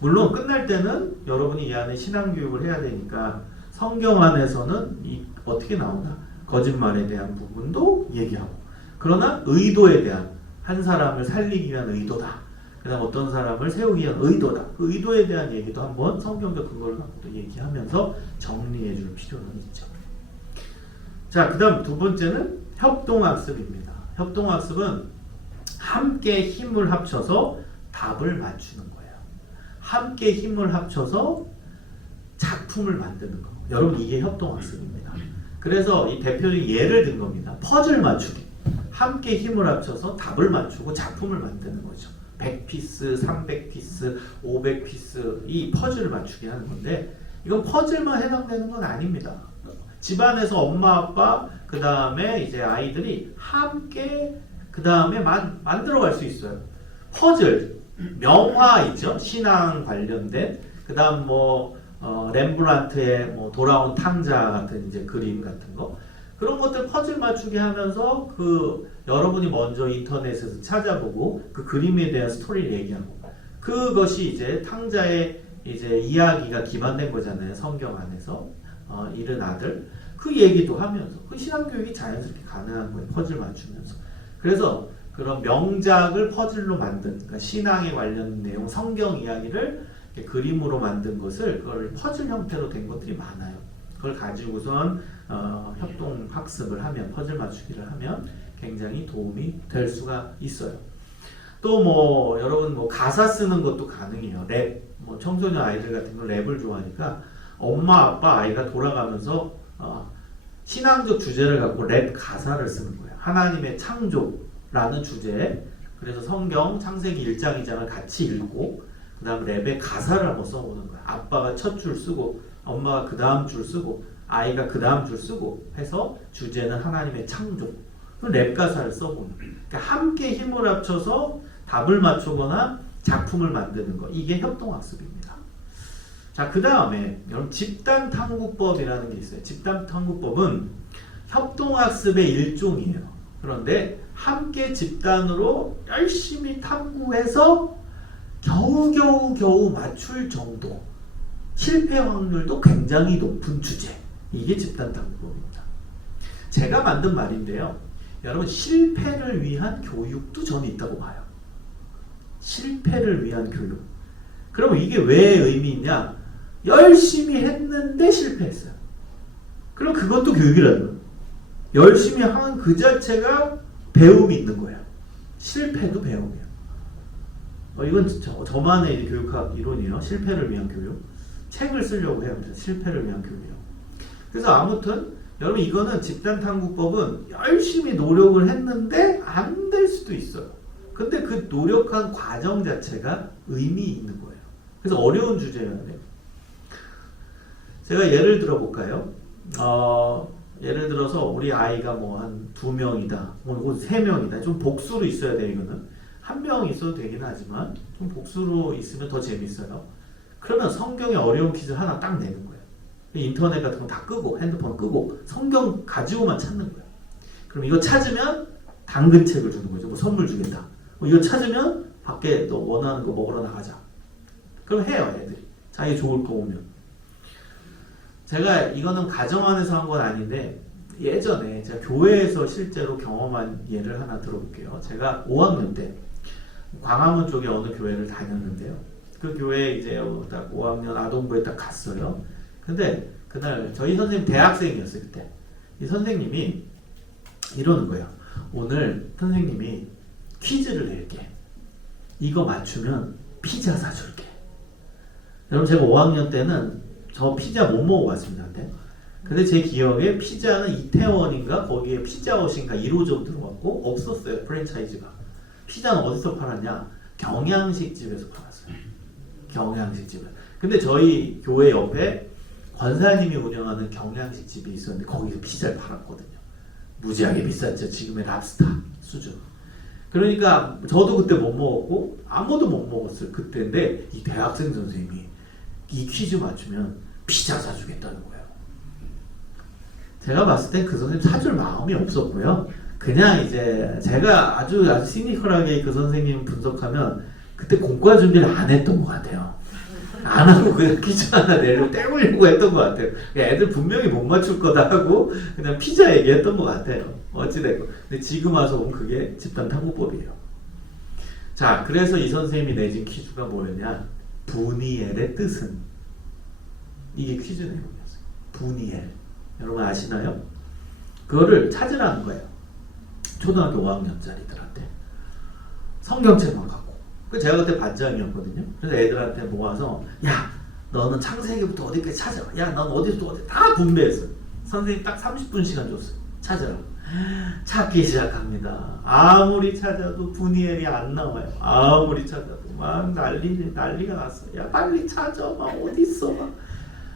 물론 끝날 때는 여러분이 이 안에 신앙교육을 해야 되니까 성경 안에서는 어떻게 나오나 거짓말에 대한 부분도 얘기하고 그러나 의도에 대한 한 사람을 살리기 위한 의도다. 그 다음 어떤 사람을 세우기 위한 의도다. 그 의도에 대한 얘기도 한번 성경적 근거를 갖고 얘기하면서 정리해 줄 필요는 있죠. 자, 그 다음 두 번째는 협동학습입니다. 협동학습은 함께 힘을 합쳐서 답을 맞추는 거예요. 함께 힘을 합쳐서 작품을 만드는 거. 여러분 이게 협동학습입니다. 그래서 이 대표적인 예를 든 겁니다. 퍼즐 맞추기. 함께 힘을 합쳐서 답을 맞추고 작품을 만드는 거죠. 100피스, 300피스, 500피스 이 퍼즐을 맞추게 하는 건데 이건 퍼즐만 해당되는 건 아닙니다. 집안에서 엄마, 아빠, 그 다음에 이제 아이들이 함께 그 다음에 만들어갈 수 있어요. 퍼즐, 명화 있죠? 신앙 관련된 그 다음 뭐 렘브란트의 뭐 돌아온 탕자 같은 이제 그림 같은 거 그런 것들 퍼즐 맞추게 하면서 그 여러분이 먼저 인터넷에서 찾아보고 그 그림에 대한 스토리를 얘기하고 그것이 이제 탕자의 이제 이야기가 기반된 거잖아요. 성경 안에서 잃은 아들 그 얘기도 하면서 그 신앙교육이 자연스럽게 가능한 거예요. 퍼즐 맞추면서. 그래서 그런 명작을 퍼즐로 만든 그러니까 신앙에 관련 내용 성경 이야기를 그림으로 만든 것을 그걸 퍼즐 형태로 된 것들이 많아요. 그걸 가지고선 협동 학습을 하면 퍼즐 맞추기를 하면 굉장히 도움이 될 수가 있어요. 또 뭐 여러분 뭐 가사 쓰는 것도 가능해요. 랩, 뭐 청소년 아이들 같은 거 랩을 좋아하니까 엄마 아빠 아이가 돌아가면서 신앙적 주제를 갖고 랩 가사를 쓰는 거예요. 하나님의 창조라는 주제에 그래서 성경 창세기 1장 2장을 같이 읽고 그 다음 랩의 가사를 한번 써보는 거예요. 아빠가 첫 줄 쓰고 엄마가 그 다음 줄 쓰고 아이가 그 다음 줄 쓰고 해서 주제는 하나님의 창조 랩 가사를 써보는 거예요. 그러니까 함께 힘을 합쳐서 답을 맞추거나 작품을 만드는 거 이게 협동학습입니다. 자, 그 다음에 여러분 집단탐구법이라는 게 있어요. 집단탐구법은 협동학습의 일종이에요. 그런데 함께 집단으로 열심히 탐구해서 겨우 맞출 정도 실패 확률도 굉장히 높은 주제 이게 집단탐구법입니다. 제가 만든 말인데요. 여러분 실패를 위한 교육도 저는 있다고 봐요. 실패를 위한 교육. 그럼 이게 왜 의미 있냐? 열심히 했는데 실패했어요. 그럼 그것도 교육이라는 거예요. 열심히 한 그 자체가 배움이 있는 거예요. 실패도 배움이에요. 이건 저만의 교육학 이론이에요. 실패를 위한 교육. 책을 쓰려고 해요. 실패를 위한 교육이요. 그래서 아무튼 여러분 이거는 집단탐구법은 열심히 노력을 했는데 안 될 수도 있어요. 근데 그 노력한 과정 자체가 의미 있는 거예요. 그래서 어려운 주제여야 돼요. 제가 예를 들어 볼까요? 예를 들어서 우리 아이가 뭐 한 2명이다, 뭐 3명이다. 좀 복수로 있어야 돼요. 이거는 한 명 있어도 되긴 하지만 좀 복수로 있으면 더 재밌어요. 그러면 성경의 어려운 퀴즈 하나 딱 내는 거예요. 인터넷 같은 거 다 끄고 핸드폰 끄고 성경 가지고만 찾는 거예요. 그럼 이거 찾으면 당근책을 주는 거죠. 뭐 선물 주겠다. 이거 찾으면 밖에 너 원하는 거 먹으러 나가자. 그럼 해요, 애들이. 자기 좋을 거 오면. 제가 이거는 가정 안에서 한 건 아닌데 예전에 제가 교회에서 실제로 경험한 예를 하나 들어볼게요. 제가 5학년 때 광화문 쪽에 어느 교회를 다녔는데요. 그 교회에 이제 딱 5학년 아동부에 딱 갔어요. 근데 그날 저희 선생님 대학생이었어요. 그때 이 선생님이 이러는 거예요. 오늘 선생님이 퀴즈를 낼게. 이거 맞추면 피자 사줄게. 여러분 제가 5학년 때는 저 피자 못 먹어봤습니다. 근데 제 기억에 피자는 이태원인가 거기에 피자헛인가 1호점 들어갔고 없었어요. 프랜차이즈가. 피자는 어디서 팔았냐? 경양식집에서 팔았어요. 경양식집에. 근데 저희 교회 옆에 권사님이 운영하는 경양식집이 있었는데 거기서 피자를 팔았거든요. 무지하게 비쌌죠. 지금의 랍스타 수준. 그러니까 저도 그때 못 먹었고 아무도 못 먹었어요. 그때인데 이 대학생 선생님이 이 퀴즈 맞추면 피자 사주겠다는 거예요. 제가 봤을 때 그 선생님 사줄 마음이 없었고요. 그냥 이제 제가 아주 시니컬하게 그 선생님 분석하면 그때 공과 준비를 안 했던 것 같아요. 안 하고 그냥 퀴즈 하나 내려 때우려고 했던 것 같아요. 애들 분명히 못 맞출 거다 하고 그냥 피자 얘기했던 것 같아요. 어찌됐건. 근데 지금 와서 보면 그게 집단탐구법이에요. 자, 그래서 이 선생님이 내준 퀴즈가 뭐였냐? 부니엘의 뜻은? 이게 퀴즈 내용이었어요. 부니엘. 여러분 아시나요? 그거를 찾으라는 거예요. 초등학교 5학년짜리들한테. 성경책만 갖고. 제가 그때 반장이었거든요. 그래서 애들한테 모아서 야 너는 창세기부터 어디까지 찾아봐. 야 넌 어디부터 어디 다 분배했어요. 선생님 딱 30분 시간 줬어요. 찾으라고. 찾기 시작합니다. 아무리 찾아도 부니엘이 안 나와요. 아무리 찾아도 막 난리가 났어요. 야 빨리 찾아. 막 어딨어. 막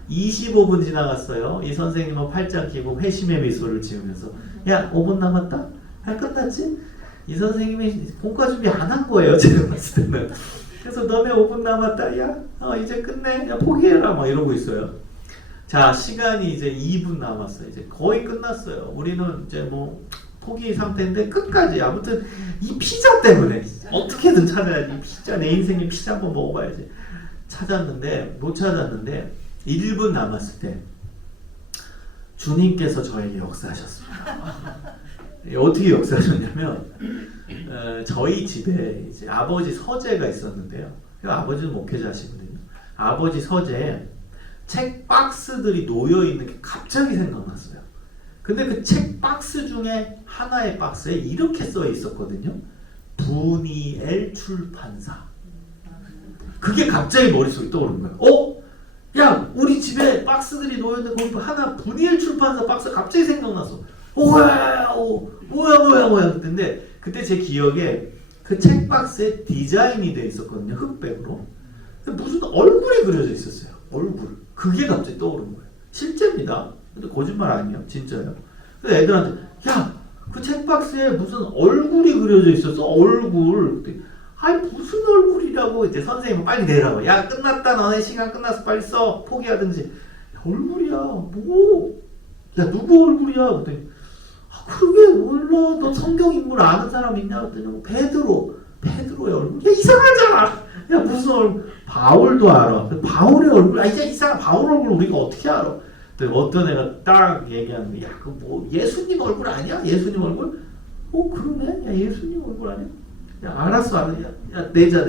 25분 지나갔어요. 이 선생님은 팔짱 끼고 회심의 미소를 지으면서 야 5분 남았다. 야 끝났지? 이 선생님이 공과 준비 안 한 거예요. 제가 봤을 때는. 그래서 너네 5분 남았다. 야 이제 끝내. 야 포기해라. 막 이러고 있어요. 자 시간이 이제 2분 남았어요. 이제 거의 끝났어요. 우리는 이제 뭐 포기 상태인데 끝까지 아무튼 이 피자 때문에 어떻게든 찾아야지. 이 피자 내 인생에 피자 한번 먹어봐야지. 찾았는데 못 찾았는데 1분 남았을 때 주님께서 저에게 역사하셨습니다. 어떻게 역사하셨냐면 저희 집에 이제 아버지 서재가 있었는데요. 아버지는 목회자시거든요. 아버지 서재에 책 박스들이 놓여 있는 게 갑자기 생각났어요. 근데 그 책 박스 중에 하나의 박스에 이렇게 써 있었거든요. 부니엘 출판사. 그게 갑자기 머릿속에 떠오른 거예요. 야 우리 집에 박스들이 놓여있는데 거기 하나 부니엘 출판사 박스 갑자기 생각났어. 뭐야 그때인데 그때 제 기억에 그 책 박스에 디자인이 돼 있었거든요. 흑백으로. 무슨 얼굴이 그려져 있었어요. 얼굴. 그게 갑자기 떠오른 거예요. 실제입니다. 근데 거짓말 아니에요. 진짜예요. 그래서 애들한테 야 그 책 박스에 무슨 얼굴이 그려져 있었어. 얼굴. 아니 무슨 얼굴이라고. 이제 선생님은 빨리 내라고. 야 끝났다. 너네 시간 끝났어. 빨리 써. 포기하든지. 야, 얼굴이야. 뭐. 야 누구 얼굴이야. 그랬더니 그게 몰라. 너 성경 인물 아는 사람 있냐? 그랬더니 베드로의 얼굴. 야 이상하잖아. 야 무슨 얼굴. 바울도 알아. 바울의 얼굴. 이제 이상한 바울 얼굴 우리가 어떻게 알아. 어떤 애가 딱 얘기하는 게, 야, 그 뭐 예수님 얼굴 아니야? 예수님 얼굴? 그러네? 야, 예수님 얼굴 아니야? 야, 알았어, 야, 내자.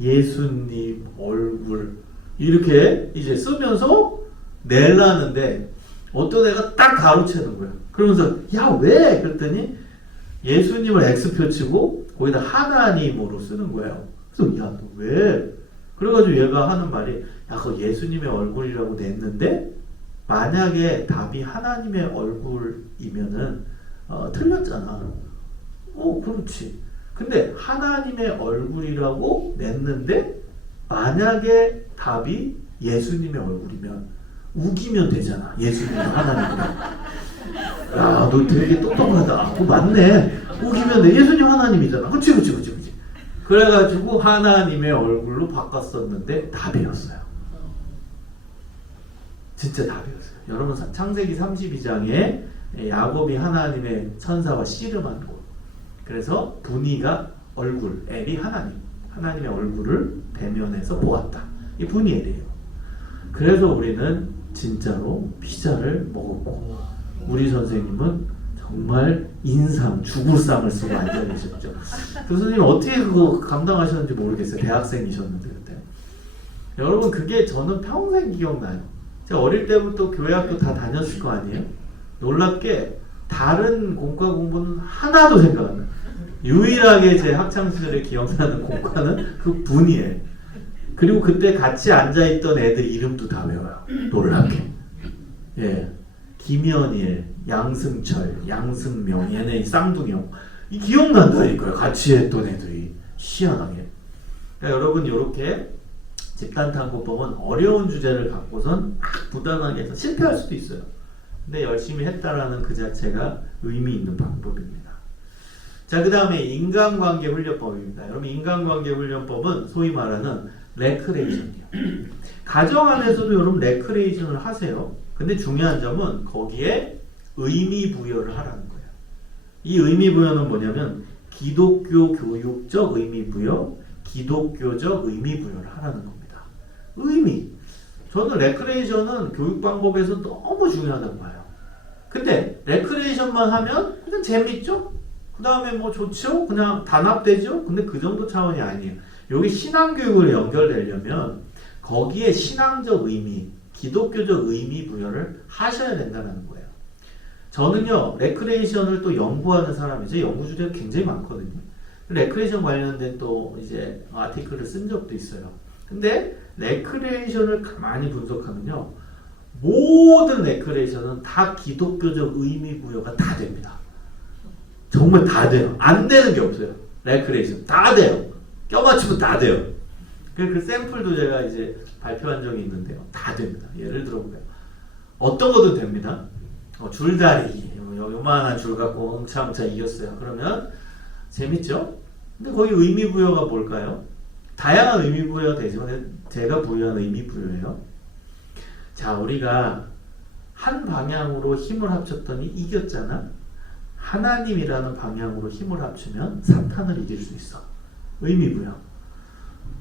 예수님 얼굴. 이렇게 이제 쓰면서 내려는데, 어떤 애가 딱 가로채는 거야. 그러면서, 야, 왜? 그랬더니, 예수님을 X표 치고, 거기다 하나님으로 쓰는 거예요. 그래서, 야, 너 왜? 그래가지고 얘가 하는 말이, 야, 그거 예수님의 얼굴이라고 냈는데, 만약에 답이 하나님의 얼굴이면은 틀렸잖아. 그렇지. 근데 하나님의 얼굴이라고 냈는데 만약에 답이 예수님의 얼굴이면 우기면 되잖아. 예수님이 하나님이라. 야, 너 되게 똑똑하다. 맞네. 우기면 돼. 예수님 하나님이잖아. 그치. 그래가지고 하나님의 얼굴로 바꿨었는데 답이었어요. 진짜 답이었어요. 여러분 창세기 32장에 야곱이 하나님의 천사와 씨름한 곳. 그래서 분이가 얼굴, 엘이 하나님의 얼굴을 대면해서 보았다. 이 분이 엘이에요. 그래서 우리는 진짜로 피자를 먹었고, 우리 선생님은 정말 인상, 죽을상을 쓰고 앉아 계셨죠. 그 선생님 어떻게 그거 감당하셨는지 모르겠어요. 대학생이셨는데 그때. 여러분 그게 저는 평생 기억나요. 제가 어릴 때부터 교회 학교 다 다녔을 거 아니에요? 놀랍게 다른 공과 공부는 하나도 생각 안 나요. 유일하게 제 학창시절에 기억나는 공과는 그 분이에요. 그리고 그때 같이 앉아있던 애들 이름도 다 외워요. 놀랍게. 예. 김현일, 양승철, 양승명, 얘네 쌍둥이형. 이 기억난다니까요. 같이 했던 애들이. 희한하게. 그러니까 여러분 이렇게 집단탐구법은 어려운 주제를 갖고선 막 부단하게 해서 실패할 수도 있어요. 근데 열심히 했다라는 그 자체가 의미 있는 방법입니다. 자, 그 다음에 인간관계 훈련법입니다. 여러분 인간관계 훈련법은 소위 말하는 레크레이션이요. 가정 안에서도 여러분 레크레이션을 하세요. 근데 중요한 점은 거기에 의미 부여를 하라는 거예요. 이 의미 부여는 뭐냐면 기독교 교육적 의미 부여, 기독교적 의미 부여를 하라는 겁니다. 의미. 저는 레크레이션은 교육 방법에서 너무 중요하다고 봐요. 근데 레크레이션만 하면 그냥 재밌죠? 그 다음에 뭐 좋죠? 그냥 단합되죠? 근데 그 정도 차원이 아니에요. 여기 신앙교육을 연결되려면 거기에 신앙적 의미, 기독교적 의미 부여를 하셔야 된다는 거예요. 저는요, 레크레이션을 또 연구하는 사람이죠. 연구 주제가 굉장히 많거든요. 레크레이션 관련된 또 이제 아티클을 쓴 적도 있어요. 근데 레크레이션을 가만히 분석하면요, 모든 레크레이션은 다 기독교적 의미 부여가 다 됩니다. 정말 다 돼요. 안 되는 게 없어요. 레크레이션 다 돼요. 껴맞추면 다 돼요. 그 샘플도 제가 이제 발표한 적이 있는데요, 다 됩니다. 예를 들어볼까요? 어떤 것도 됩니다. 줄다리기, 요만한 줄 갖고 엉차엉차 이겼어요. 그러면 재밌죠? 근데 거기 의미 부여가 뭘까요? 다양한 의미 부여가 되지만 제가 부여한 의미 부여예요. 자, 우리가 한 방향으로 힘을 합쳤더니 이겼잖아. 하나님이라는 방향으로 힘을 합치면 사탄을 이길 수 있어. 의미 부여.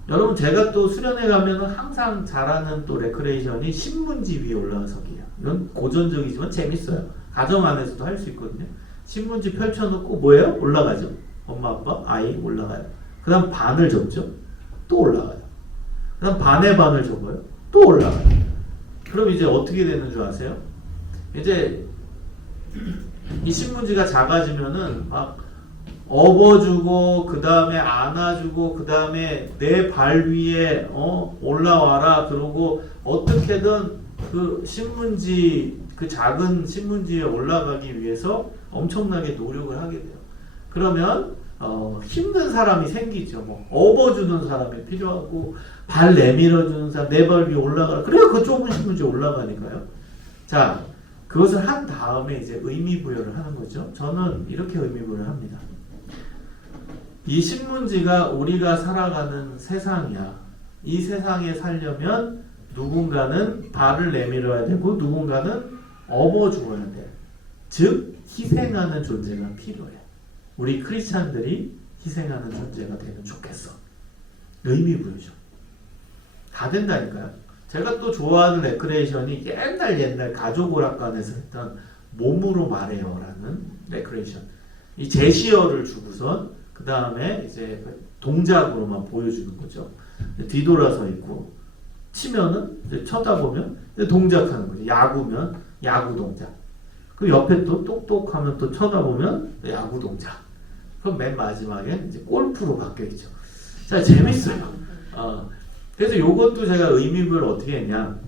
여러분 제가 또 수련회 가면은 항상 잘하는 또 레크레이션이 신문지 위에 올라서기예요. 이건 고전적이지만 재밌어요. 가정 안에서도 할 수 있거든요. 신문지 펼쳐놓고 뭐예요? 올라가죠. 엄마, 아빠, 아이 올라가요. 그 다음 반을 접죠. 또 올라가요. 그 다음 반의 반을 접어요. 또 올라가요. 그럼 이제 어떻게 되는 줄 아세요? 이제 이 신문지가 작아지면은 막 업어주고 그 다음에 안아주고 그 다음에 내 발 위에 올라와라 그러고 어떻게든 그 신문지 그 작은 신문지에 올라가기 위해서 엄청나게 노력을 하게 돼요. 그러면 힘든 사람이 생기죠. 뭐 업어주는 사람이 필요하고 발 내밀어주는 사람, 내 발 위에 올라가라. 그래야 그 좁은 신문지에 올라가니까요. 자, 그것을 한 다음에 이제 의미 부여를 하는 거죠. 저는 이렇게 의미 부여를 합니다. 이 신문지가 우리가 살아가는 세상이야. 이 세상에 살려면 누군가는 발을 내밀어야 되고 누군가는 업어주어야 돼. 즉 희생하는 존재가 필요해. 우리 크리스찬들이 희생하는 존재가 되면 좋겠어. 의미 부여죠. 다 된다니까요. 제가 또 좋아하는 레크레이션이 옛날 가족 오락관에서 했던 몸으로 말해요라는 레크레이션. 이 제시어를 주고선 그 다음에 이제 동작으로만 보여주는 거죠. 뒤돌아서 있고 치면은 이제 쳐다보면 동작하는 거죠. 야구면 야구 동작. 그 옆에 또 똑똑하면 또 쳐다보면 야구 동작. 그럼 맨 마지막에 이제 골프로 바뀌어 있죠. 자, 재밌어요. 그래서 요것도 제가 의미부여를 어떻게 했냐.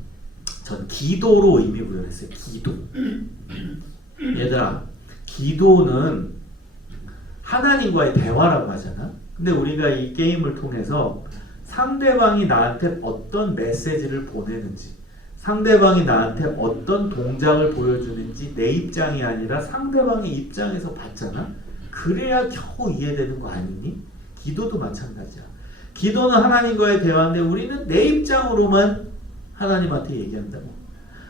전 기도로 의미부여를 했어요. 기도. 얘들아, 기도는 하나님과의 대화라고 하잖아. 근데 우리가 이 게임을 통해서 상대방이 나한테 어떤 메시지를 보내는지, 상대방이 나한테 어떤 동작을 보여주는지 내 입장이 아니라 상대방의 입장에서 봤잖아. 그래야 겨우 이해되는 거 아니니? 기도도 마찬가지야. 기도는 하나님과의 대화인데 우리는 내 입장으로만 하나님한테 얘기한다고.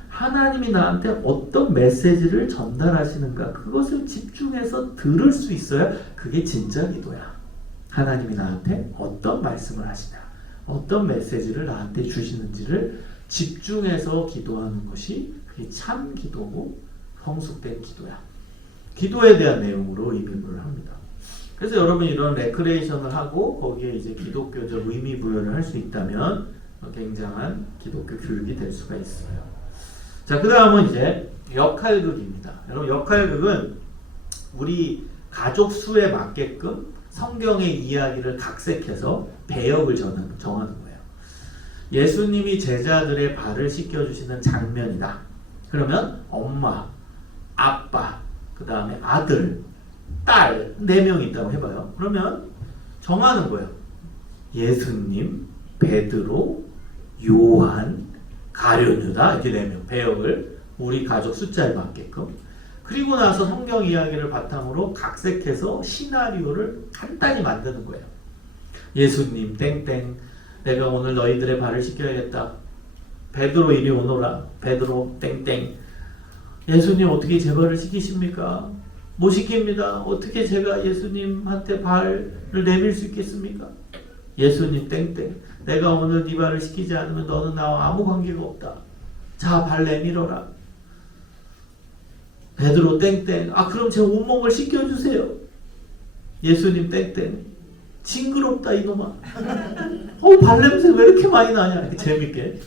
하나님이 나한테 어떤 메시지를 전달하시는가 그것을 집중해서 들을 수 있어야 그게 진짜 기도야. 하나님이 나한테 어떤 말씀을 하시냐, 어떤 메시지를 나한테 주시는지를 집중해서 기도하는 것이 그게 참 기도고 성숙된 기도야. 기도에 대한 내용으로 의미부여를 합니다. 그래서 여러분 이런 레크레이션을 하고 거기에 이제 기독교적 의미 부여를 할 수 있다면 굉장한 기독교 교육이 될 수가 있어요. 자, 그 다음은 이제 역할극입니다. 여러분 역할극은 우리 가족 수에 맞게끔 성경의 이야기를 각색해서 배역을 정하는 거예요. 예수님이 제자들의 발을 씻겨주시는 장면이다. 그러면 엄마, 아빠, 그 다음에 아들, 딸 4명 있다고 해봐요. 그러면 정하는 거예요. 예수님, 베드로, 요한, 가룟유다 이렇게 4명 배역을 우리 가족 숫자에 맞게끔. 그리고 나서 성경 이야기를 바탕으로 각색해서 시나리오를 간단히 만드는 거예요. 예수님 땡땡 내가 오늘 너희들의 발을 씻겨야겠다. 베드로 이리 오너라. 베드로 땡땡 예수님 어떻게 제 발을 씻기십니까? 못 씻깁니다. 어떻게 제가 예수님한테 발을 내밀 수 있겠습니까? 예수님 땡땡 내가 오늘 네 발을 씻기지 않으면 너는 나와 아무 관계가 없다. 자, 발 내밀어라. 베드로 땡땡 아 그럼 제 온몸을 씻겨주세요. 예수님 땡땡 징그럽다 이놈아. 발냄새 왜 이렇게 많이 나냐. 이렇게 재밌게.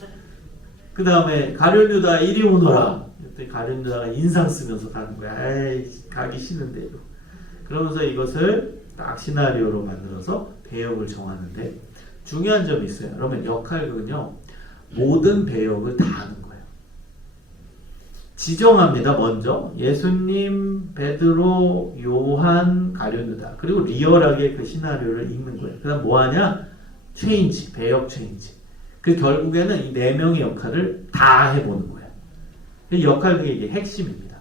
그 다음에 가룟유다 이리 오너라. 가룟유다가 인상 쓰면서 가는 거야. 에이 가기 싫은데. 그러면서 이것을 딱 시나리오로 만들어서 배역을 정하는데 중요한 점이 있어요. 여러분 역할극은요 모든 배역을 다 하는 거예요. 지정합니다. 먼저 예수님, 베드로, 요한, 가룟유다. 그리고 리얼하게 그 시나리오를 읽는 거예요. 그 다음 뭐하냐? 체인지, 배역 체인지. 그 결국에는 이 4명의 역할을 다 해보는 거예요. 역할극의 이게 핵심입니다.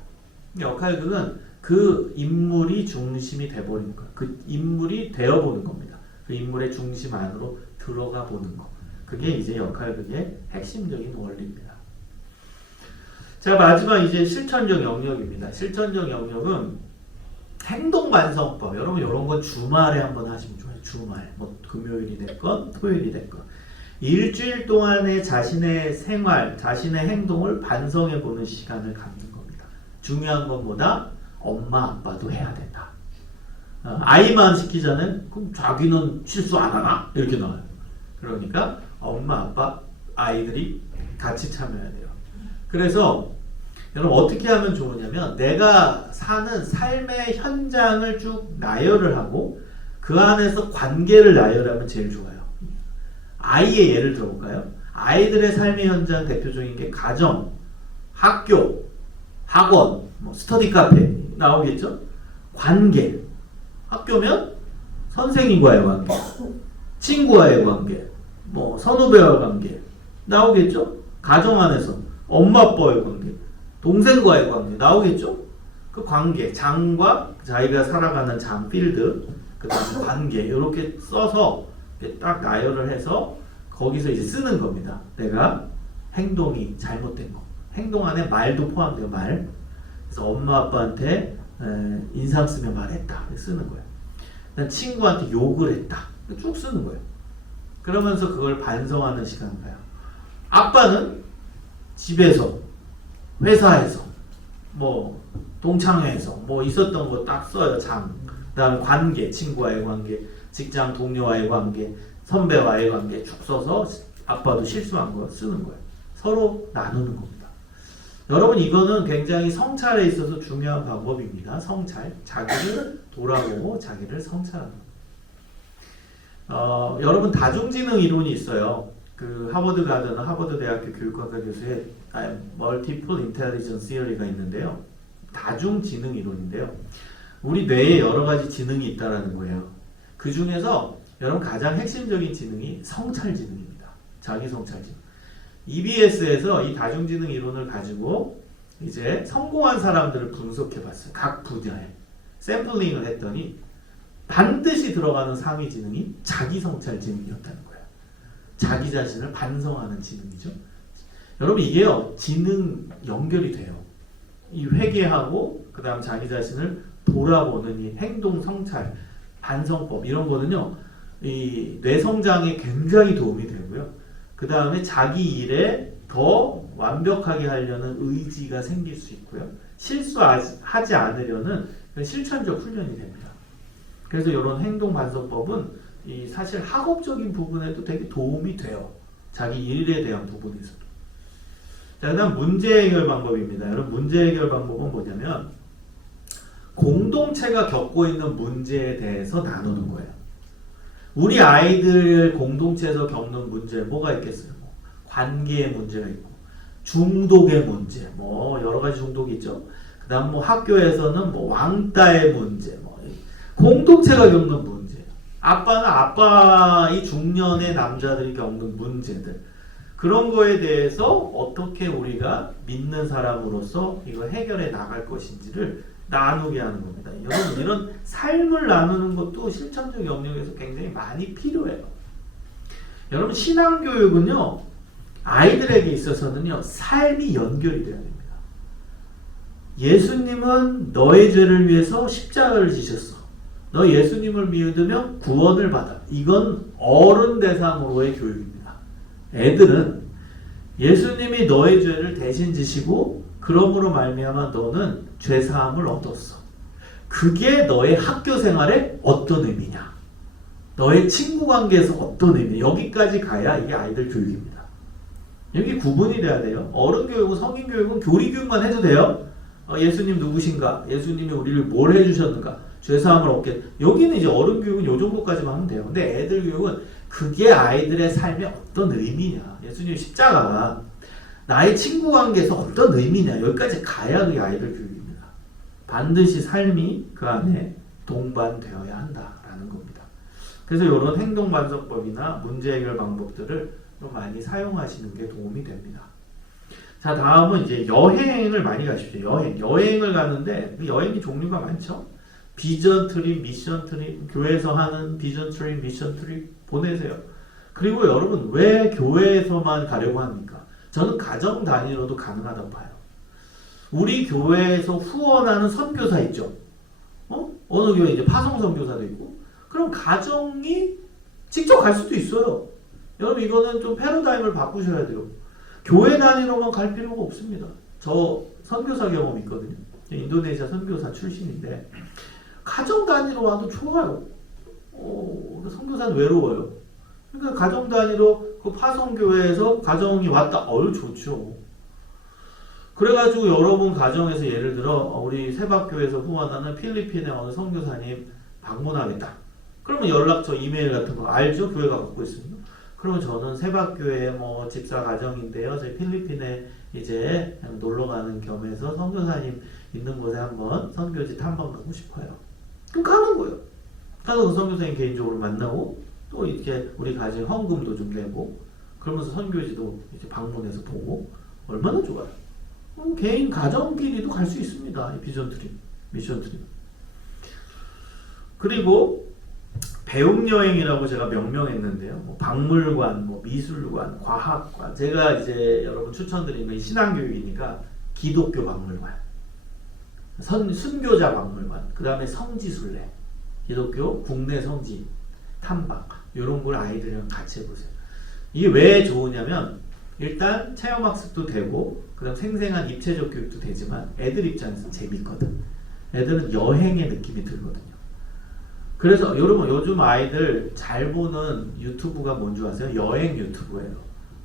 역할극은 그 인물이 중심이 돼버리는 거예요. 그 인물이 되어보는 겁니다. 그 인물의 중심 안으로 들어가 보는 거. 그게 이제 역할극의 핵심적인 원리입니다. 자, 마지막 이제 실천적 영역입니다. 실천적 영역은 행동반성법. 여러분 이런 건 주말에 한번 하시면 좋아요. 주말. 뭐 금요일이 됐건 토요일이 됐건. 일주일 동안의 자신의 생활, 자신의 행동을 반성해 보는 시간을 갖는 겁니다. 중요한 건 뭐다? 엄마, 아빠도 해야 된다. 아이만 시키자는 그럼 자기는 실수 안 하나? 이렇게 나와요. 그러니까 엄마, 아빠, 아이들이 같이 참여해야 돼요. 그래서 여러분 어떻게 하면 좋으냐면 내가 사는 삶의 현장을 쭉 나열을 하고 그 안에서 관계를 나열하면 제일 좋아요. 아이의 예를 들어볼까요? 아이들의 삶의 현장 대표적인 게 가정, 학교, 학원, 뭐 스터디 카페 나오겠죠? 관계. 학교면 선생님과의 관계, 친구와의 관계, 뭐 선후배와의 관계 나오겠죠? 가정 안에서 엄마 아빠와의 관계, 동생과의 관계 나오겠죠? 그 관계, 장과 자기가 살아가는 장 필드, 그 다음에 관계 이렇게 써서 딱 나열을 해서 거기서 이제 쓰는 겁니다. 내가 행동이 잘못된 거. 행동 안에 말도 포함돼요. 말. 그래서 엄마 아빠한테 인상 쓰며 말했다. 쓰는 거예요. 난 친구한테 욕을 했다. 쭉 쓰는 거예요. 그러면서 그걸 반성하는 시간을 가요. 아빠는 집에서, 회사에서, 뭐 동창회에서 뭐 있었던 거 딱 써요. 장. 그다음에 관계, 친구와의 관계, 직장 동료와의 관계, 선배와의 관계 쭉 써서 아빠도 실수한 거 쓰는 거예요. 서로 나누는 겁니다. 여러분 이거는 굉장히 성찰에 있어서 중요한 방법입니다. 성찰, 자기를 돌아보고 자기를 성찰하는 거. 여러분 다중지능 이론이 있어요. 그 하버드 가드는 하버드 대학교 교육학과 교수의 Multiple Intelligence Theory가 있는데요. 다중지능 이론인데요. 우리 뇌에 여러 가지 지능이 있다라는 거예요. 그 중에서 여러분 가장 핵심적인 지능이 성찰지능입니다. 자기 성찰지능. EBS에서 이 다중지능 이론을 가지고 이제 성공한 사람들을 분석해봤어요. 각 분야에 샘플링을 했더니 반드시 들어가는 상위 지능이 자기 성찰 지능이었다는 거예요. 자기 자신을 반성하는 지능이죠. 여러분 이게요 지능 연결이 돼요. 이 회개하고 그 다음 자기 자신을 돌아보는 이 행동 성찰 반성법 이런 거는요 이 뇌 성장에 굉장히 도움이 되고요. 그 다음에 자기 일에 더 완벽하게 하려는 의지가 생길 수 있고요. 실수하지 않으려는 실천적 훈련이 됩니다. 그래서 이런 행동 반성법은 이 사실 학업적인 부분에도 되게 도움이 돼요. 자기 일에 대한 부분에서도. 자, 그 다음 문제 해결 방법입니다. 여러분 문제 해결 방법은 뭐냐면 공동체가 겪고 있는 문제에 대해서 나누는 거예요. 우리 아이들 공동체에서 겪는 문제 뭐가 있겠어요? 뭐 관계의 문제가 있고 중독의 문제 뭐 여러 가지 중독이 있죠. 그 다음 뭐 학교에서는 뭐 왕따의 문제 뭐 공동체가 겪는 문제 아빠는 아빠의 중년의 남자들이 겪는 문제들 그런 거에 대해서 어떻게 우리가 믿는 사람으로서 이걸 해결해 나갈 것인지를 나누게 하는 겁니다. 여러분 이런 삶을 나누는 것도 실천적 영역에서 굉장히 많이 필요해요. 여러분 신앙교육은요 아이들에게 있어서는요 삶이 연결이 돼야 됩니다. 예수님은 너의 죄를 위해서 십자가를 지셨어. 너 예수님을 믿으면 구원을 받아. 이건 어른 대상으로의 교육입니다. 애들은 예수님이 너의 죄를 대신 지시고 그러므로 말미암아 너는 죄사함을 얻었어. 그게 너의 학교 생활에 어떤 의미냐? 너의 친구 관계에서 어떤 의미? 여기까지 가야 이게 아이들 교육입니다. 여기 구분이 돼야 돼요. 어른 교육은 성인 교육은 교리 교육만 해도 돼요. 예수님 누구신가? 예수님이 우리를 뭘 해주셨는가? 죄사함을 얻게. 여기는 이제 어른 교육은 요 정도까지만 하면 돼요. 근데 애들 교육은 그게 아이들의 삶에 어떤 의미냐? 예수님 십자가가 나의 친구 관계에서 어떤 의미냐? 여기까지 가야 그게 아이들 교육입니다. 반드시 삶이 그 안에 동반되어야 한다라는 겁니다. 그래서 이런 행동 반성법이나 문제 해결 방법들을 좀 많이 사용하시는 게 도움이 됩니다. 자, 다음은 이제 여행을 많이 가십시오. 여행을 가는데 여행이 종류가 많죠. 비전 트립, 미션 트립, 교회에서 하는 비전 트립, 미션 트립 보내세요. 그리고 여러분 왜 교회에서만 가려고 합니까? 저는 가정 단위로도 가능하다고 봐요. 우리 교회에서 후원하는 선교사 있죠. 어느 교회 이제 파송 선교사도 있고. 그럼 가정이 직접 갈 수도 있어요. 여러분 이거는 좀 패러다임을 바꾸셔야 돼요. 교회 단위로만 갈 필요가 없습니다. 저 선교사 경험 있거든요. 인도네시아 선교사 출신인데 가정 단위로 와도 좋아요. 선교사는 외로워요. 그러니까 가정 단위로 그 파송교회에서 가정이 왔다. 좋죠. 그래가지고 여러분 가정에서 예를 들어 우리 세박교회에서 후원하는 필리핀의 어느 선교사님 방문하겠다. 그러면 연락처, 이메일 같은 거 알죠? 교회가 갖고 있습니다. 그러면 저는 세박교회 뭐 집사 가정인데요. 저희 필리핀에 이제 놀러 가는 겸해서 선교사님 있는 곳에 한번 선교지 탐방 가고 싶어요. 그럼 가는 거예요. 가서 그 선교사님 개인적으로 만나고 또 이렇게 우리 가정 헌금도 좀 내고 그러면서 선교지도 이제 방문해서 보고 얼마나 좋아요. 개인 가정끼리도 갈 수 있습니다. 이 비전 트립, 미션 트립. 그리고 배움 여행이라고 제가 명명했는데요. 뭐 박물관, 뭐 미술관, 과학관. 제가 이제 여러분 추천드리는 건 신앙교육이니까 기독교 박물관, 순교자 박물관, 그 다음에 성지순례, 기독교 국내 성지 탐방 이런 걸 아이들이랑 같이 해보세요. 이게 왜 좋으냐면 일단 체험학습도 되고 그다음 생생한 입체적 교육도 되지만 애들 입장에서 재밌거든. 애들은 여행의 느낌이 들거든요. 그래서 여러분 요즘 아이들 잘 보는 유튜브가 뭔지 아세요? 여행 유튜브예요.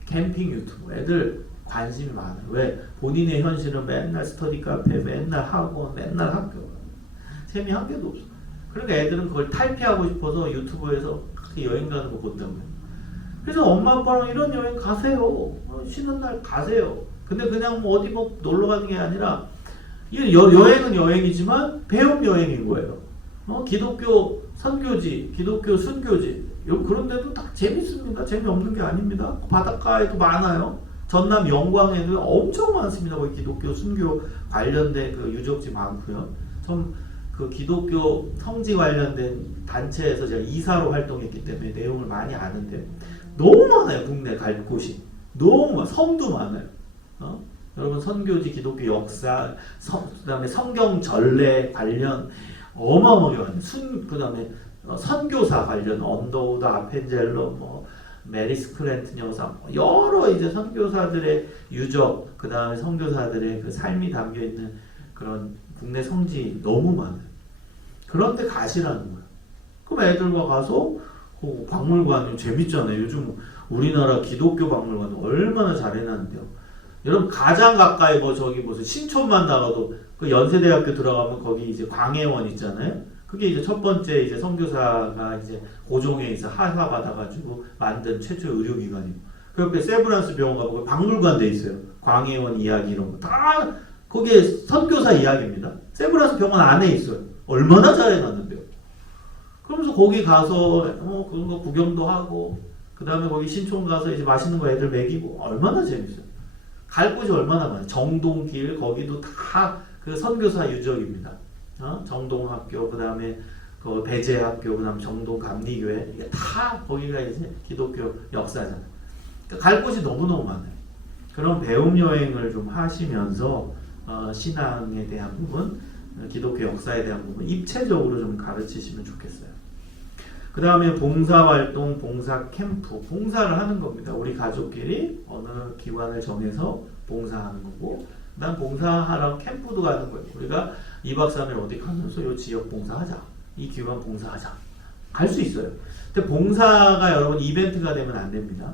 캠핑 유튜브. 애들 관심이 많아요. 왜? 본인의 현실은 맨날 스터디 카페, 맨날 학원, 맨날 학교. 재미 한 개도 없어. 그러니까 애들은 그걸 탈피하고 싶어서 유튜브에서 여행 가는 거 본다고요. 그래서 엄마 아빠랑 이런 여행 가세요. 쉬는 날 가세요. 근데 그냥 뭐 어디 뭐 놀러 가는 게 아니라 여행은 여행이지만 배움 여행인 거예요. 기독교 선교지, 기독교 순교지 그런 데도 다 재밌습니다. 재미없는 게 아닙니다. 바닷가에도 많아요. 전남 영광에도 엄청 많습니다. 거기 기독교 순교 관련된 그 유적지 많고요. 좀 그 기독교 성지 관련된 단체에서 제가 이사로 활동했기 때문에 내용을 많이 아는데 너무 많아요. 국내 갈 곳이 너무 많아요. 섬도 많아요. 여러분 선교지 기독교 역사, 그다음에 성경 전례 관련 어마어마하게 많아요. 그다음에 선교사 관련 언더우드 아펜젤러 뭐 메리스 클랜튼 여사 여러 이제 선교사들의 유적 그다음에 선교사들의 그 삶이 담겨 있는 그런 국내 성지 너무 많아요. 그런데 가시라는 거예요. 그럼 애들과 가서 박물관이 재밌잖아요. 요즘 우리나라 기독교 박물관 얼마나 잘 해놨는데요. 여러분 가장 가까이 뭐 저기 무슨 신촌만 나가도 그 연세대학교 들어가면 거기 이제 광해원 있잖아요. 그게 이제 첫 번째 이제 선교사가 이제 고종에서 하사 받아가지고 만든 최초의 의료기관이고 그 옆에 세브란스 병원 가보면 박물관 돼 있어요. 광해원 이야기 이런 거 다 거기에 선교사 이야기입니다. 세브란스 병원 안에 있어요. 얼마나 잘 해놨는데요. 그러면서 거기 가서 그런 거 구경도 하고 그 다음에 거기 신촌 가서 이제 맛있는 거 애들 먹이고 얼마나 재밌어요. 갈 곳이 얼마나 많아요. 정동길 거기도 다 그 선교사 유적입니다. 정동학교 그 다음에 그 배재학교 그 다음 정동 감리교회 이게 다 거기가 이제 기독교 역사잖아요. 그러니까 갈 곳이 너무너무 많아요. 그런 배움 여행을 좀 하시면서 신앙에 대한 부분, 기독교 역사에 대한 부분 입체적으로 좀 가르치시면 좋겠어요. 그 다음에 봉사활동, 봉사 캠프, 봉사를 하는 겁니다. 우리 가족끼리 어느 기관을 정해서 봉사하는 거고 그 다음 봉사하러 캠프도 가는 거예요. 우리가 2박 3일 어디 가면서 이 지역 봉사하자. 이 기관 봉사하자. 갈 수 있어요. 근데 봉사가 여러분 이벤트가 되면 안 됩니다.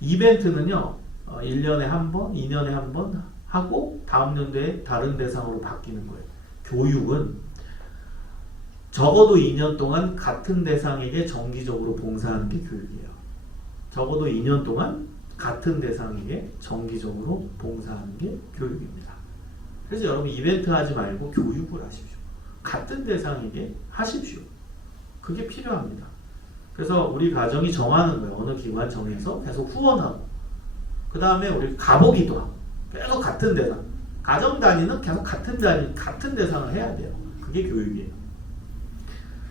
이벤트는요. 1년에 한 번, 2년에 한 번 하고 다음 연도에 다른 대상으로 바뀌는 거예요. 교육은 적어도 2년 동안 같은 대상에게 정기적으로 봉사하는 게 교육이에요. 적어도 2년 동안 같은 대상에게 정기적으로 봉사하는 게 교육입니다. 그래서 여러분 이벤트 하지 말고 교육을 하십시오. 같은 대상에게 하십시오. 그게 필요합니다. 그래서 우리 가정이 정하는 거예요. 어느 기관 정해서 계속 후원하고 그 다음에 우리 가보기도 하고 계속 같은 대상 가정 단위는 계속 같은 대상을 해야 돼요. 그게 교육이에요.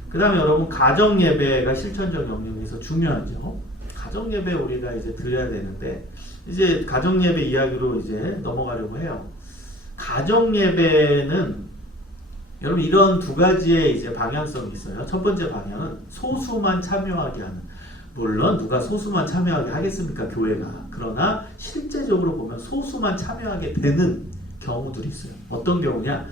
그 다음에 여러분 가정 예배가 실천적 영역에서 중요하죠. 가정 예배 우리가 이제 드려야 되는데 이제 가정 예배 이야기로 이제 넘어가려고 해요. 가정 예배는 여러분 이런 두 가지의 이제 방향성이 있어요. 첫 번째 방향은 소수만 참여하게 하는. 물론 누가 소수만 참여하게 하겠습니까? 교회가. 그러나 실제적으로 보면 소수만 참여하게 되는 경우들이 있어요. 어떤 경우냐?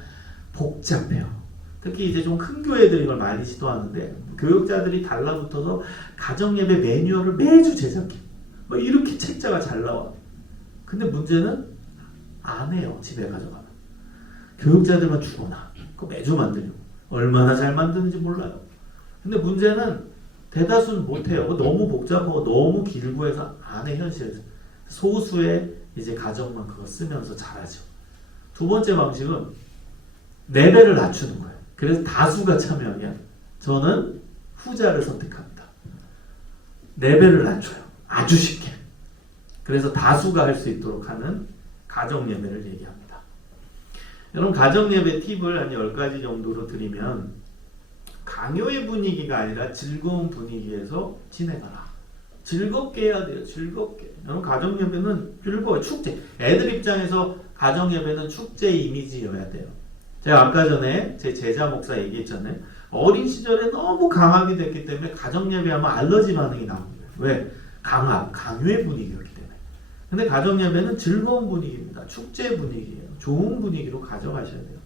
복잡해요. 특히 이제 좀 큰 교회들이 이걸 많이 시도하는데 교육자들이 달라붙어서 가정예배 매뉴얼을 매주 제작해. 뭐 이렇게 책자가 잘 나와. 근데 문제는 안 해요. 집에 가져가면. 교육자들만 죽어나. 그거 매주 만들려고. 얼마나 잘 만드는지 몰라요. 근데 문제는 대다수는 못해요. 너무 복잡하고 너무 길고 해서 안 해, 현실에서. 소수의 이제 가정만 그거 쓰면서 잘하죠. 두 번째 방식은 레벨을 낮추는 거예요. 그래서 다수가 참여하면 저는 후자를 선택합니다. 레벨을 낮춰요. 아주 쉽게. 그래서 다수가 할 수 있도록 하는 가정 예배를 얘기합니다. 여러분 가정 예배 팁을 한 10가지 정도로 드리면 강요의 분위기가 아니라 즐거운 분위기에서 지내가라. 즐겁게 해야 돼요. 즐겁게. 여러분 가정 예배는 즐거워요. 축제. 애들 입장에서 가정 예배는 축제 이미지여야 돼요. 제가 아까 전에 제 제자 목사 얘기했잖아요. 어린 시절에 너무 강압이 됐기 때문에 가정 예배하면 알러지 반응이 나옵니다. 왜? 강압, 강요의 분위기였기 때문에. 근데 가정 예배는 즐거운 분위기입니다. 축제 분위기예요. 좋은 분위기로 가져가셔야 돼요.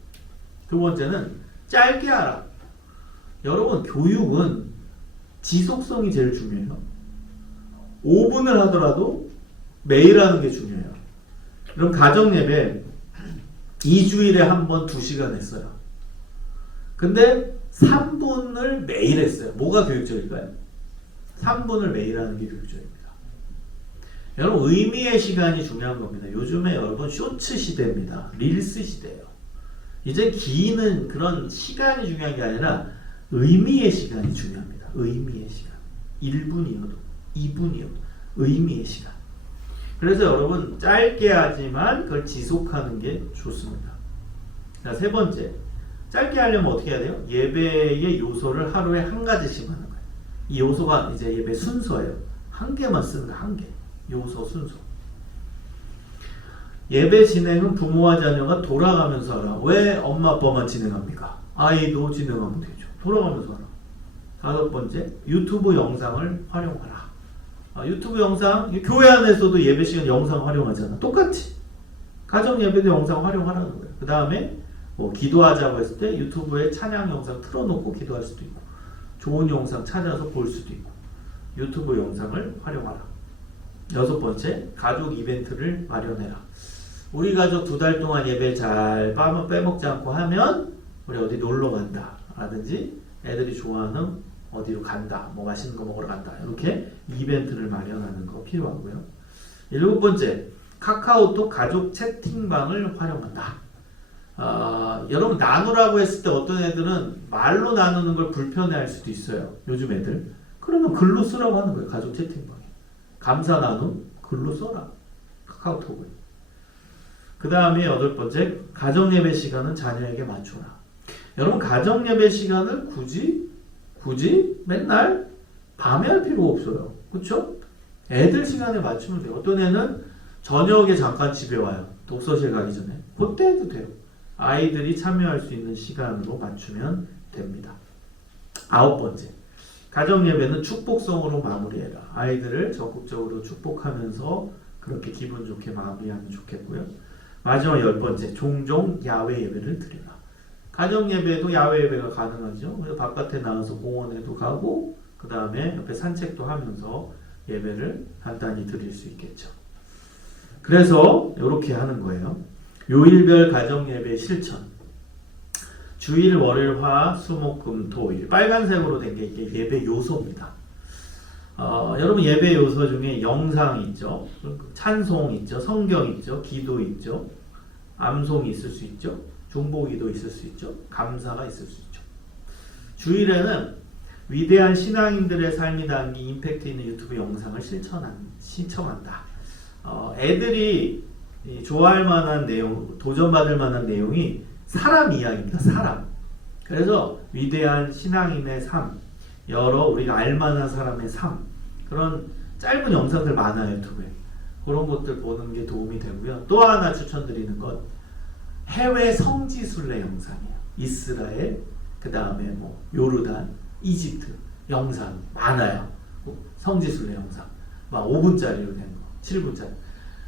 두 번째는 짧게 하라. 여러분, 교육은 지속성이 제일 중요해요. 5분을 하더라도 매일 하는 게 중요해요. 그럼 가정 예배 2주일에 한 번 2시간 했어요. 근데 3분을 매일 했어요. 뭐가 교육적일까요? 3분을 매일 하는 게 교육적입니다. 여러분, 의미의 시간이 중요한 겁니다. 요즘에 여러분 쇼츠 시대입니다. 릴스 시대예요. 이제 기는 그런 시간이 중요한 게 아니라 의미의 시간이 중요합니다. 의미의 시간. 1분이어도 2분이어도 의미의 시간. 그래서 여러분 짧게 하지만 그걸 지속하는 게 좋습니다. 자, 세 번째. 짧게 하려면 어떻게 해야 돼요? 예배의 요소를 하루에 한 가지씩 하는 거예요. 이 요소가 이제 예배 순서예요. 한 개만 쓰는 거예요. 한 개. 요소 순서. 예배 진행은 부모와 자녀가 돌아가면서 하라. 왜 엄마 아빠만 진행합니까? 아이도 진행하면 되죠. 돌아가면서 하라. 다섯 번째, 유튜브 영상을 활용하라. 유튜브 영상, 교회 안에서도 예배 시간 영상 활용하잖아. 똑같이. 가정 예배도 영상 활용하라는 거예요. 그 다음에 뭐 기도하자고 했을 때 유튜브에 찬양 영상 틀어놓고 기도할 수도 있고, 좋은 영상 찾아서 볼 수도 있고, 유튜브 영상을 활용하라. 여섯 번째, 가족 이벤트를 마련해라. 우리 가족 2달 동안 예배 잘 빼먹지 않고 하면 우리 어디 놀러 간다 라든지 애들이 좋아하는 어디로 간다, 뭐 맛있는 거 먹으러 간다, 이렇게 이벤트를 마련하는 거 필요하고요. 일곱 번째, 카카오톡 가족 채팅방을 활용한다. 여러분 나누라고 했을 때 어떤 애들은 말로 나누는 걸 불편해할 수도 있어요. 요즘 애들. 그러면 글로 쓰라고 하는 거예요. 가족 채팅방에. 감사 나눔 글로 써라. 카카오톡을. 그 다음에 여덟 번째, 가정 예배 시간은 자녀에게 맞춰라. 여러분 가정 예배 시간을 굳이 맨날 밤에 할 필요 없어요. 그렇죠? 애들 시간에 맞추면 돼요. 어떤 애는 저녁에 잠깐 집에 와요. 독서실 가기 전에. 그때 해도 돼요. 아이들이 참여할 수 있는 시간으로 맞추면 됩니다. 아홉 번째, 가정 예배는 축복성으로 마무리해라. 아이들을 적극적으로 축복하면서 그렇게 기분 좋게 마무리하면 좋겠고요. 마지막 열 번째, 종종 야외 예배를 드리라. 가정 예배도 야외 예배가 가능하죠. 그래서 바깥에 나가서 공원에도 가고, 그 다음에 옆에 산책도 하면서 예배를 간단히 드릴 수 있겠죠. 그래서 이렇게 하는 거예요. 요일별 가정 예배 실천. 주일, 월요일, 화, 수, 목, 금, 토, 일. 빨간색으로 된 게 이게 예배 요소입니다. 여러분 예배 요소 중에 영상 있죠. 찬송 있죠. 성경 있죠. 기도 있죠. 암송이 있을 수 있죠. 중보기도 있을 수 있죠. 감사가 있을 수 있죠. 주일에는 위대한 신앙인들의 삶이 담긴 임팩트 있는 유튜브 영상을 시청한다. 애들이 좋아할 만한 내용, 도전받을 만한 내용이 사람 이야기입니다. 사람. 그래서 위대한 신앙인의 삶, 여러 우리가 알만한 사람의 삶, 그런 짧은 영상들 많아요. 유튜브에. 그런 것들 보는 게 도움이 되고요. 또 하나 추천드리는 건 해외 성지순례 영상이에요. 이스라엘, 그 다음에 뭐 요르단, 이집트 영상 많아요. 성지순례 영상 막 5분짜리로 된 거, 7분짜리.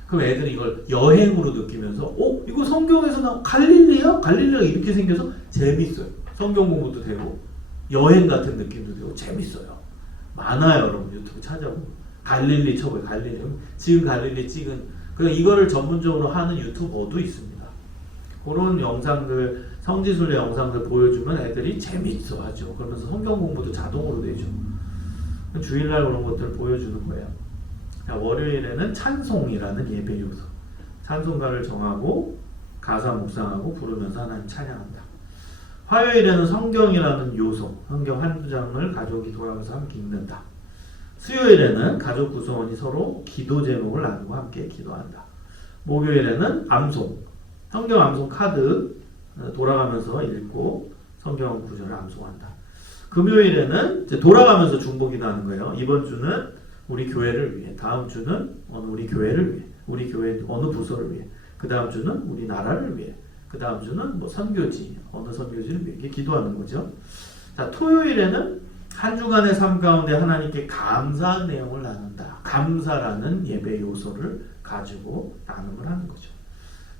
그럼 애들이 이걸 여행으로 느끼면서 이거 성경에서 나 갈릴리야? 갈릴리가 이렇게 생겨서 재밌어요. 성경 공부도 되고 여행 같은 느낌도 되고 재밌어요. 많아요. 여러분 유튜브 찾아보면 갈릴리 쳐봐요. 갈릴리. 지금 갈릴리 찍은, 그러니까 이거를 전문적으로 하는 유튜버도 있습니다. 그런 영상들, 성지순례 영상들 보여주면 애들이 재밌어하죠. 그러면서 성경 공부도 자동으로 되죠. 주일날 그런 것들 보여주는 거예요. 월요일에는 찬송이라는 예배 요소. 찬송가를 정하고 가사 묵상하고 부르면서 하나님 찬양한다. 화요일에는 성경이라는 요소. 성경 한두 장을 가족이 돌아가면서 함께 읽는다. 수요일에는 가족 구성원이 서로 기도 제목을 나누고 함께 기도한다. 목요일에는 암송. 성경 암송 카드 돌아가면서 읽고 성경 구절을 암송한다. 금요일에는 이제 돌아가면서 중보기도 하는 거예요. 이번 주는 우리 교회를 위해, 다음 주는 우리 교회를 위해, 우리 교회 어느 부서를 위해, 그 다음 주는 우리 나라를 위해, 그 다음 주는 뭐 선교지, 어느 선교지를 위해 이렇게 기도하는 거죠. 자, 토요일에는 한 주간의 삶 가운데 하나님께 감사한 내용을 나눈다. 감사라는 예배 요소를 가지고 나눔을 하는 거죠.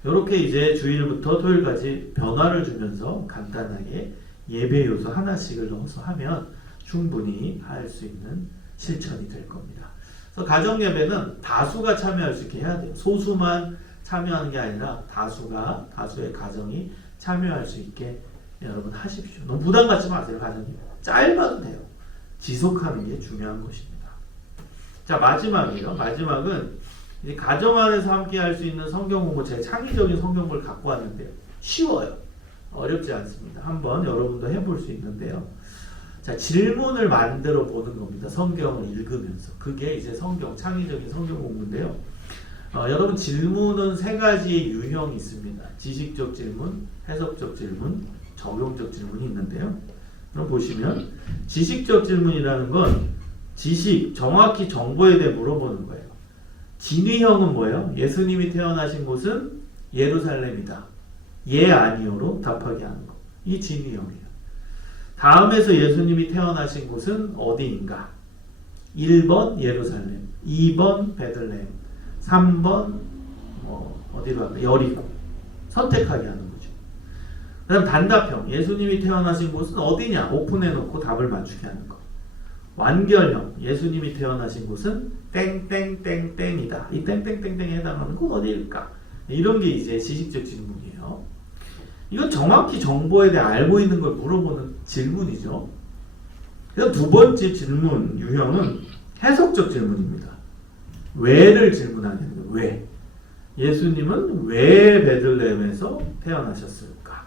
이렇게 이제 주일부터 토요일까지 변화를 주면서 간단하게 예배 요소 하나씩을 넣어서 하면 충분히 할 수 있는 실천이 될 겁니다. 그래서 가정 예배는 다수가 참여할 수 있게 해야 돼요. 소수만 참여하는 게 아니라 다수의 가정이 참여할 수 있게 여러분 하십시오. 너무 부담 갖지 마세요. 가정 예배 짧아도 돼요. 지속하는 게 중요한 것입니다. 자, 마지막이에요. 마지막은 이제 가정 안에서 함께 할 수 있는 성경 공부, 제 창의적인 성경 공부를 갖고 왔는데요. 쉬워요. 어렵지 않습니다. 한번 여러분도 해볼 수 있는데요. 자, 질문을 만들어 보는 겁니다. 성경을 읽으면서. 그게 이제 창의적인 성경 공부인데요. 여러분 질문은 세 가지의 유형이 있습니다. 지식적 질문, 해석적 질문, 적용적 질문이 있는데요. 그럼 보시면 지식적 질문이라는 건 정확히 정보에 대해 물어보는 거예요. 진위형은 뭐예요? 예수님이 태어나신 곳은 예루살렘이다. 예, 아니요로 답하게 하는 거. 이 진위형이에요. 다음에서 예수님이 태어나신 곳은 어디인가? 1번 예루살렘, 2번 베들레헴, 3번 어디로 할까? 여리고. 선택하게 하는 거죠. 그 다음 단답형, 예수님이 태어나신 곳은 어디냐? 오픈해놓고 답을 맞추게 하는 거. 완결형, 예수님이 태어나신 곳은 땡땡땡땡이다. 이 땡땡땡땡에 해당하는 곳 어디일까? 이런 게 이제 지식적 질문이에요. 이건 정확히 정보에 대해 알고 있는 걸 물어보는 질문이죠. 그다음 두 번째 질문 유형은 해석적 질문입니다. 왜를 질문하는 거예요. 왜? 예수님은 왜 베들레헴에서 태어나셨을까?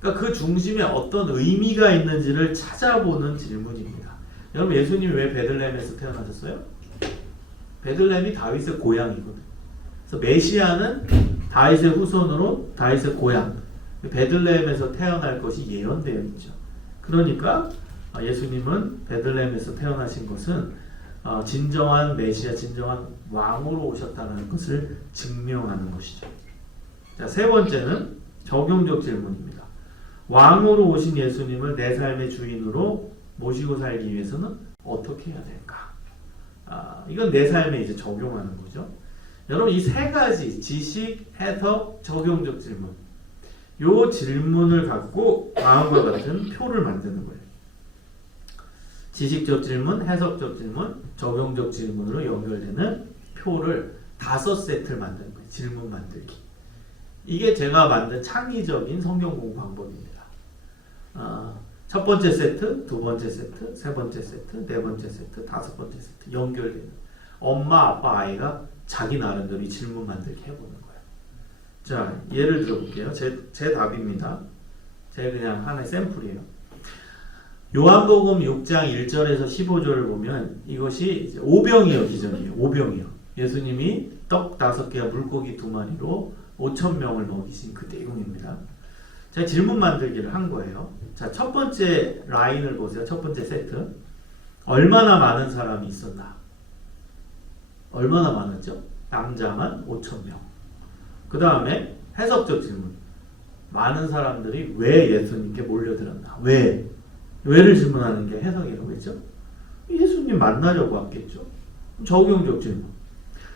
그러니까 그 중심에 어떤 의미가 있는지를 찾아보는 질문입니다. 여러분 예수님이 왜 베들레헴에서 태어나셨어요? 베들레헴이 다윗의 고향이거든요. 그래서 메시아는 다윗의 후손으로 다윗의 고향 베들레헴에서 태어날 것이 예언되어 있죠. 그러니까 예수님은 베들레헴에서 태어나신 것은 진정한 메시아, 진정한 왕으로 오셨다는 것을 증명하는 것이죠. 자, 세 번째는 적용적 질문입니다. 왕으로 오신 예수님을 내 삶의 주인으로 모시고 살기 위해서는 어떻게 해야 될까? 이건 내 삶에 이제 적용하는 거죠. 여러분 이 세 가지 지식, 해석, 적용적 질문 요 질문을 갖고 다음과 같은 표를 만드는 거예요. 지식적 질문, 해석적 질문, 적용적 질문으로 연결되는 표를 5세트를 만드는 거예요. 질문 만들기. 이게 제가 만든 창의적인 성경 공부 방법입니다. 첫 번째 세트, 두 번째 세트, 세 번째 세트, 네 번째 세트, 다섯 번째 세트 연결되는 엄마, 아빠, 아이가 자기 나름대로 이 질문 만들기 해보는 거예요. 자, 예를 들어볼게요. 제 답입니다. 제 그냥 하나의 샘플이에요. 요한복음 6장 1절에서 15절을 보면 이것이 이제 오병이어 기적이에요. 오병이어. 예수님이 떡 5개와 물고기 2마리로 5,000명을 먹이신 그 내용입니다. 제가 질문 만들기를 한 거예요. 자, 첫 번째 라인을 보세요. 첫 번째 세트. 얼마나 많은 사람이 있었나? 얼마나 많았죠? 남자만 5,000명. 그 다음에 해석적 질문. 많은 사람들이 왜 예수님께 몰려들었나? 왜를 질문하는 게 해석이라고 했죠? 예수님 만나려고 왔겠죠? 적용적 질문.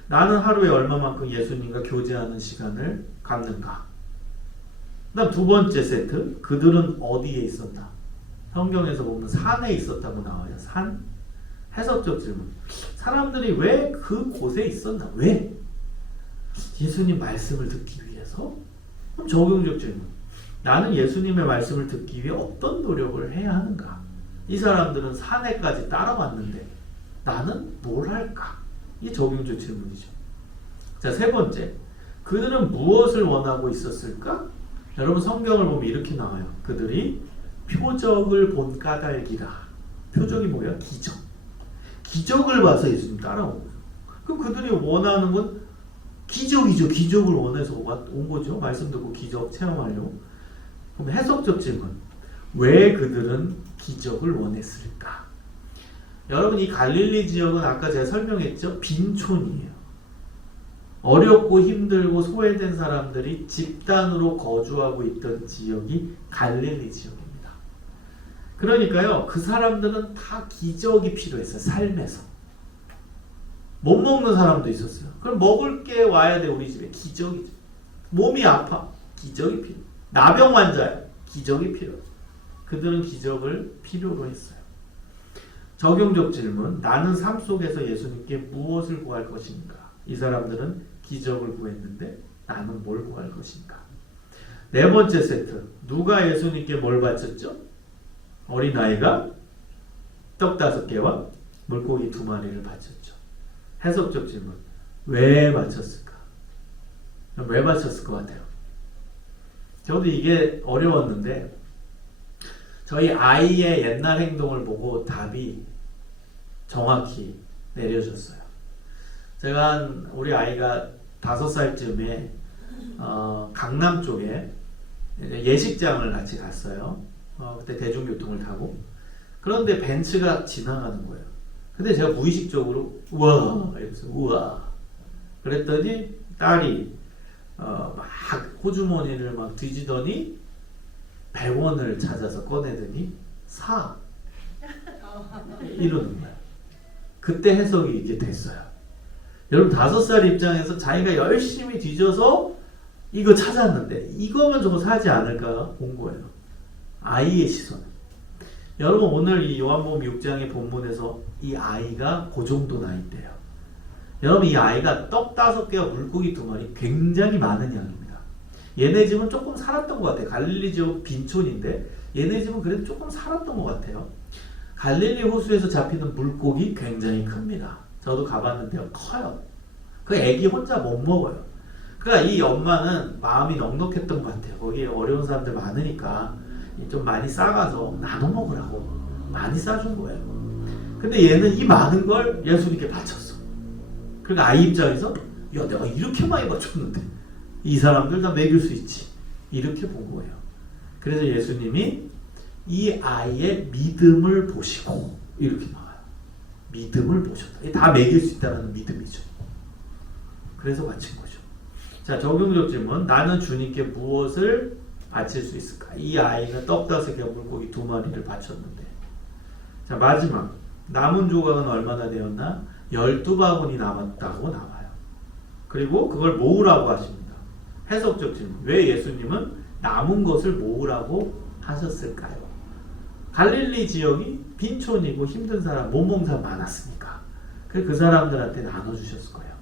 나는 하루에 얼마만큼 예수님과 교제하는 시간을 갖는가? 그 다음 두 번째 세트. 그들은 어디에 있었나? 성경에서 보면 산에 있었다고 나와요. 산? 해석적 질문. 사람들이 왜 그 곳에 있었나? 왜? 예수님 말씀을 듣기 위해서? 그럼 적용적 질문. 나는 예수님의 말씀을 듣기 위해 어떤 노력을 해야 하는가? 이 사람들은 산에까지 따라왔는데 나는 뭘 할까? 이게 적용적 질문이죠. 자, 세 번째. 그들은 무엇을 원하고 있었을까? 여러분 성경을 보면 이렇게 나와요. 그들이 표적을 본 까닭이라. 표적이 뭐야? 기적. 기적을 봐서 예수님 따라온 거예요. 그럼 그들이 원하는 건 기적이죠. 기적을 원해서 온 거죠. 말씀 듣고 기적 체험하려고. 그럼 해석적 질문. 왜 그들은 기적을 원했을까? 여러분 이 갈릴리 지역은 아까 제가 설명했죠. 빈촌이에요. 어렵고 힘들고 소외된 사람들이 집단으로 거주하고 있던 지역이 갈릴리 지역입니다. 그러니까요. 그 사람들은 다 기적이 필요했어요. 삶에서. 못 먹는 사람도 있었어요. 그럼 먹을 게 와야 돼. 우리 집에 기적이죠. 몸이 아파. 기적이 필요. 나병 환자야. 기적이 필요. 그들은 기적을 필요로 했어요. 적용적 질문. 나는 삶 속에서 예수님께 무엇을 구할 것인가? 이 사람들은 기적을 구했는데 나는 뭘 구할 것인가? 네 번째 세트. 누가 예수님께 뭘 바쳤죠? 어린아이가 떡 5개와 물고기 2마리를 바쳤죠. 해석적 질문. 왜 바쳤을까? 왜 바쳤을 것 같아요? 저도 이게 어려웠는데 저희 아이의 옛날 행동을 보고 답이 정확히 내려졌어요. 제가 우리 아이가 5살쯤에 강남 쪽에 예식장을 같이 갔어요. 그때 대중교통을 타고. 그런데 벤츠가 지나가는 거예요. 근데 제가 무의식적으로 우와 이랬어요. 우와. 그랬더니 딸이 막 호주머니를 막 뒤지더니 100원을 찾아서 꺼내더니 사 이러는 거예요. 그때 해석이 이게 됐어요. 여러분 5살 입장에서 자기가 열심히 뒤져서 이거 찾았는데 이거면 저거 사지 않을까 본 거예요. 아이의 시선. 여러분 오늘 이 요한복음 6장의 본문에서 이 아이가 그 정도 나이대요. 여러분 이 아이가 떡 5개와 물고기 2마리 굉장히 많은 양입니다. 얘네 집은 조금 살았던 것 같아요. 갈릴리 지역 빈촌인데 얘네 집은 그래도 조금 살았던 것 같아요. 갈릴리 호수에서 잡히는 물고기 굉장히 큽니다. 저도 가봤는데요. 커요. 그 애기 혼자 못 먹어요. 그러니까 이 엄마는 마음이 넉넉했던 것 같아요. 거기에 어려운 사람들 많으니까 좀 많이 싸가서 나눠 먹으라고 많이 싸준 거예요. 근데 얘는 이 많은 걸 예수님께 바쳤어. 그러니까 아이 입장에서 야 내가 이렇게 많이 바쳤는데 이 사람들 다 먹일 수 있지. 이렇게 본 거예요. 그래서 예수님이 이 아이의 믿음을 보시고 이렇게 나와요. 믿음을 보셨다. 다 먹일 수 있다는 믿음이죠. 그래서 바친 거죠. 자, 적용적 질문. 나는 주님께 무엇을 바칠 수 있을까? 이 아이는 떡 5개와 물고기 2마리를 바쳤는데. 자, 마지막. 남은 조각은 얼마나 되었나? 12바구니 남았다고 나와요. 그리고 그걸 모으라고 하십니다. 해석적 질문. 왜 예수님은 남은 것을 모으라고 하셨을까요? 갈릴리 지역이 빈촌이고 힘든 사람, 못 먹는 사람 많았으니까. 그 사람들한테 나눠주셨을 거예요.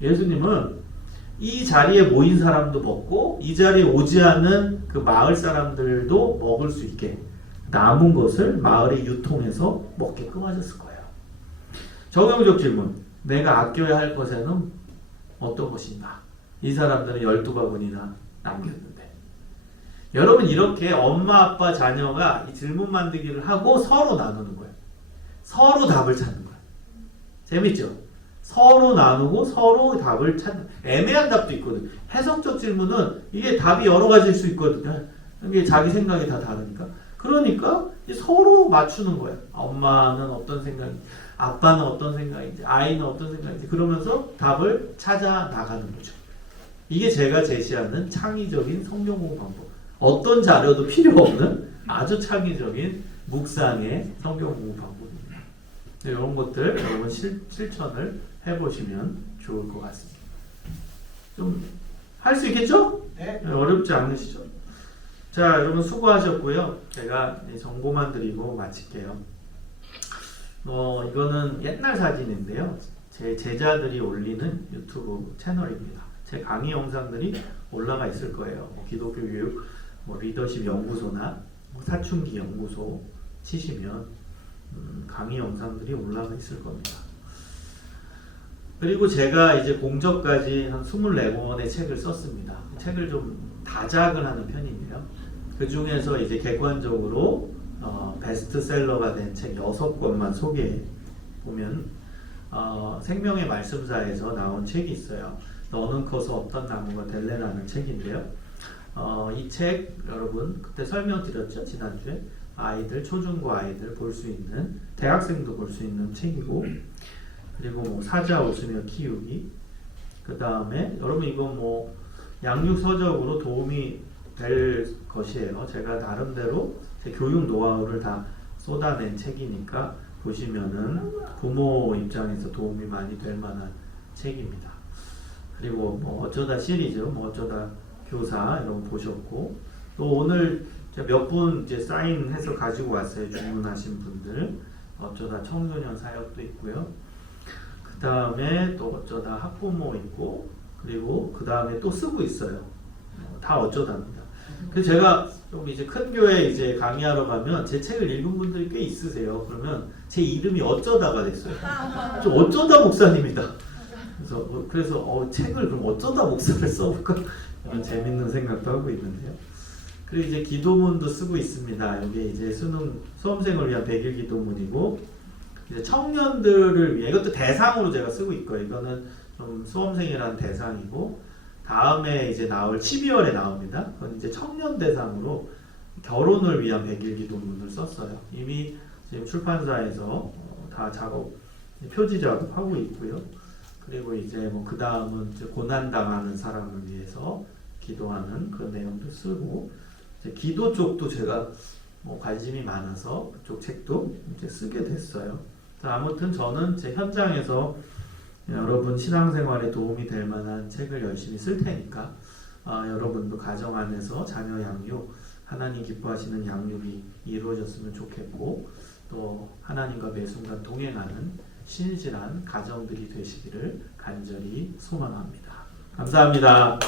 예수님은 이 자리에 모인 사람도 먹고 이 자리에 오지 않은 그 마을 사람들도 먹을 수 있게 남은 것을 마을에 유통해서 먹게끔 하셨을 거예요. 적용적 질문. 내가 아껴야 할 것에는 어떤 것인가? 이 사람들은 12바구니나 남겼는데. 여러분 이렇게 엄마 아빠 자녀가 이 질문 만들기를 하고 서로 나누는 거예요. 서로 답을 찾는 거예요. 재밌죠? 서로 나누고 서로 답을 찾는. 애매한 답도 있거든. 해석적 질문은 이게 답이 여러 가지일 수 있거든요. 이게 자기 생각이 다 다르니까. 그러니까 서로 맞추는 거예요. 엄마는 어떤 생각인지, 아빠는 어떤 생각인지, 아이는 어떤 생각인지 그러면서 답을 찾아 나가는 거죠. 이게 제가 제시하는 창의적인 성경 공부 방법. 어떤 자료도 필요 없는 아주 창의적인 묵상의 성경 공부 방법입니다. 이런 것들 여러분 실천을 해보시면 좋을 것 같습니다. 좀 할 수 있겠죠? 네. 어렵지 않으시죠? 자, 여러분 수고하셨고요. 제가 정보만 드리고 마칠게요. 이거는 옛날 사진인데요. 제 제자들이 올리는 유튜브 채널입니다. 제 강의 영상들이 올라가 있을 거예요. 기독교 교육, 리더십 연구소나 사춘기 연구소 치시면 강의 영상들이 올라가 있을 겁니다. 그리고 제가 이제 공저까지 한 24권의 책을 썼습니다. 책을 좀 다작을 하는 편인데요. 그 중에서 이제 객관적으로 베스트셀러가 된 책 6권만 소개해 보면 생명의 말씀사에서 나온 책이 있어요. 너는 커서 어떤 나무가 될래라는 책인데요. 이 책 여러분 그때 설명드렸죠, 지난주에. 아이들, 초중고 아이들 볼 수 있는, 대학생도 볼 수 있는 책이고, 그리고 사자 웃으며 키우기, 그 다음에 여러분 이거 양육서적으로 도움이 될 것이에요. 제가 나름대로 제 교육 노하우를 다 쏟아낸 책이니까 보시면은 부모 입장에서 도움이 많이 될 만한 책입니다. 그리고 뭐 어쩌다 시리즈, 뭐 어쩌다 교사 이런 거 보셨고, 또 오늘 몇 분 이제 사인해서 가지고 왔어요. 주문하신 분들. 어쩌다 청소년 사역도 있고요. 그 다음에 또 어쩌다 학부모 있고, 그리고 그 다음에 또 쓰고 있어요. 다 어쩌다입니다. 그래서 제가 좀 이제 큰 교회 이제 강의하러 가면 제 책을 읽은 분들이 꽤 있으세요. 그러면 제 이름이 어쩌다가 됐어요. 좀 어쩌다 목사님이다. 그래서 책을 그럼 어쩌다 목사를 써볼까? 이런 재밌는 생각도 하고 있는데요. 그리고 이제 기도문도 쓰고 있습니다. 여기 이제 수험생을 위한 100일 기도문이고, 이제 청년들을 위해, 이것도 대상으로 제가 쓰고 있고요. 이거는 좀 수험생이라는 대상이고, 다음에 이제 나올 12월에 나옵니다. 그건 이제 청년 대상으로 결혼을 위한 100일 기도문을 썼어요. 이미 지금 출판사에서 다 작업, 표지 작업하고 있고요. 그리고 이제 뭐 그 다음은 고난당하는 사람을 위해서 기도하는 그런 내용도 쓰고, 이제 기도 쪽도 제가 뭐 관심이 많아서 그쪽 책도 이제 쓰게 됐어요. 아무튼 저는 제 현장에서 여러분 신앙생활에 도움이 될 만한 책을 열심히 쓸 테니까 여러분도 가정 안에서 자녀 양육, 하나님 기뻐하시는 양육이 이루어졌으면 좋겠고, 또 하나님과 매 순간 동행하는 신실한 가정들이 되시기를 간절히 소망합니다. 감사합니다.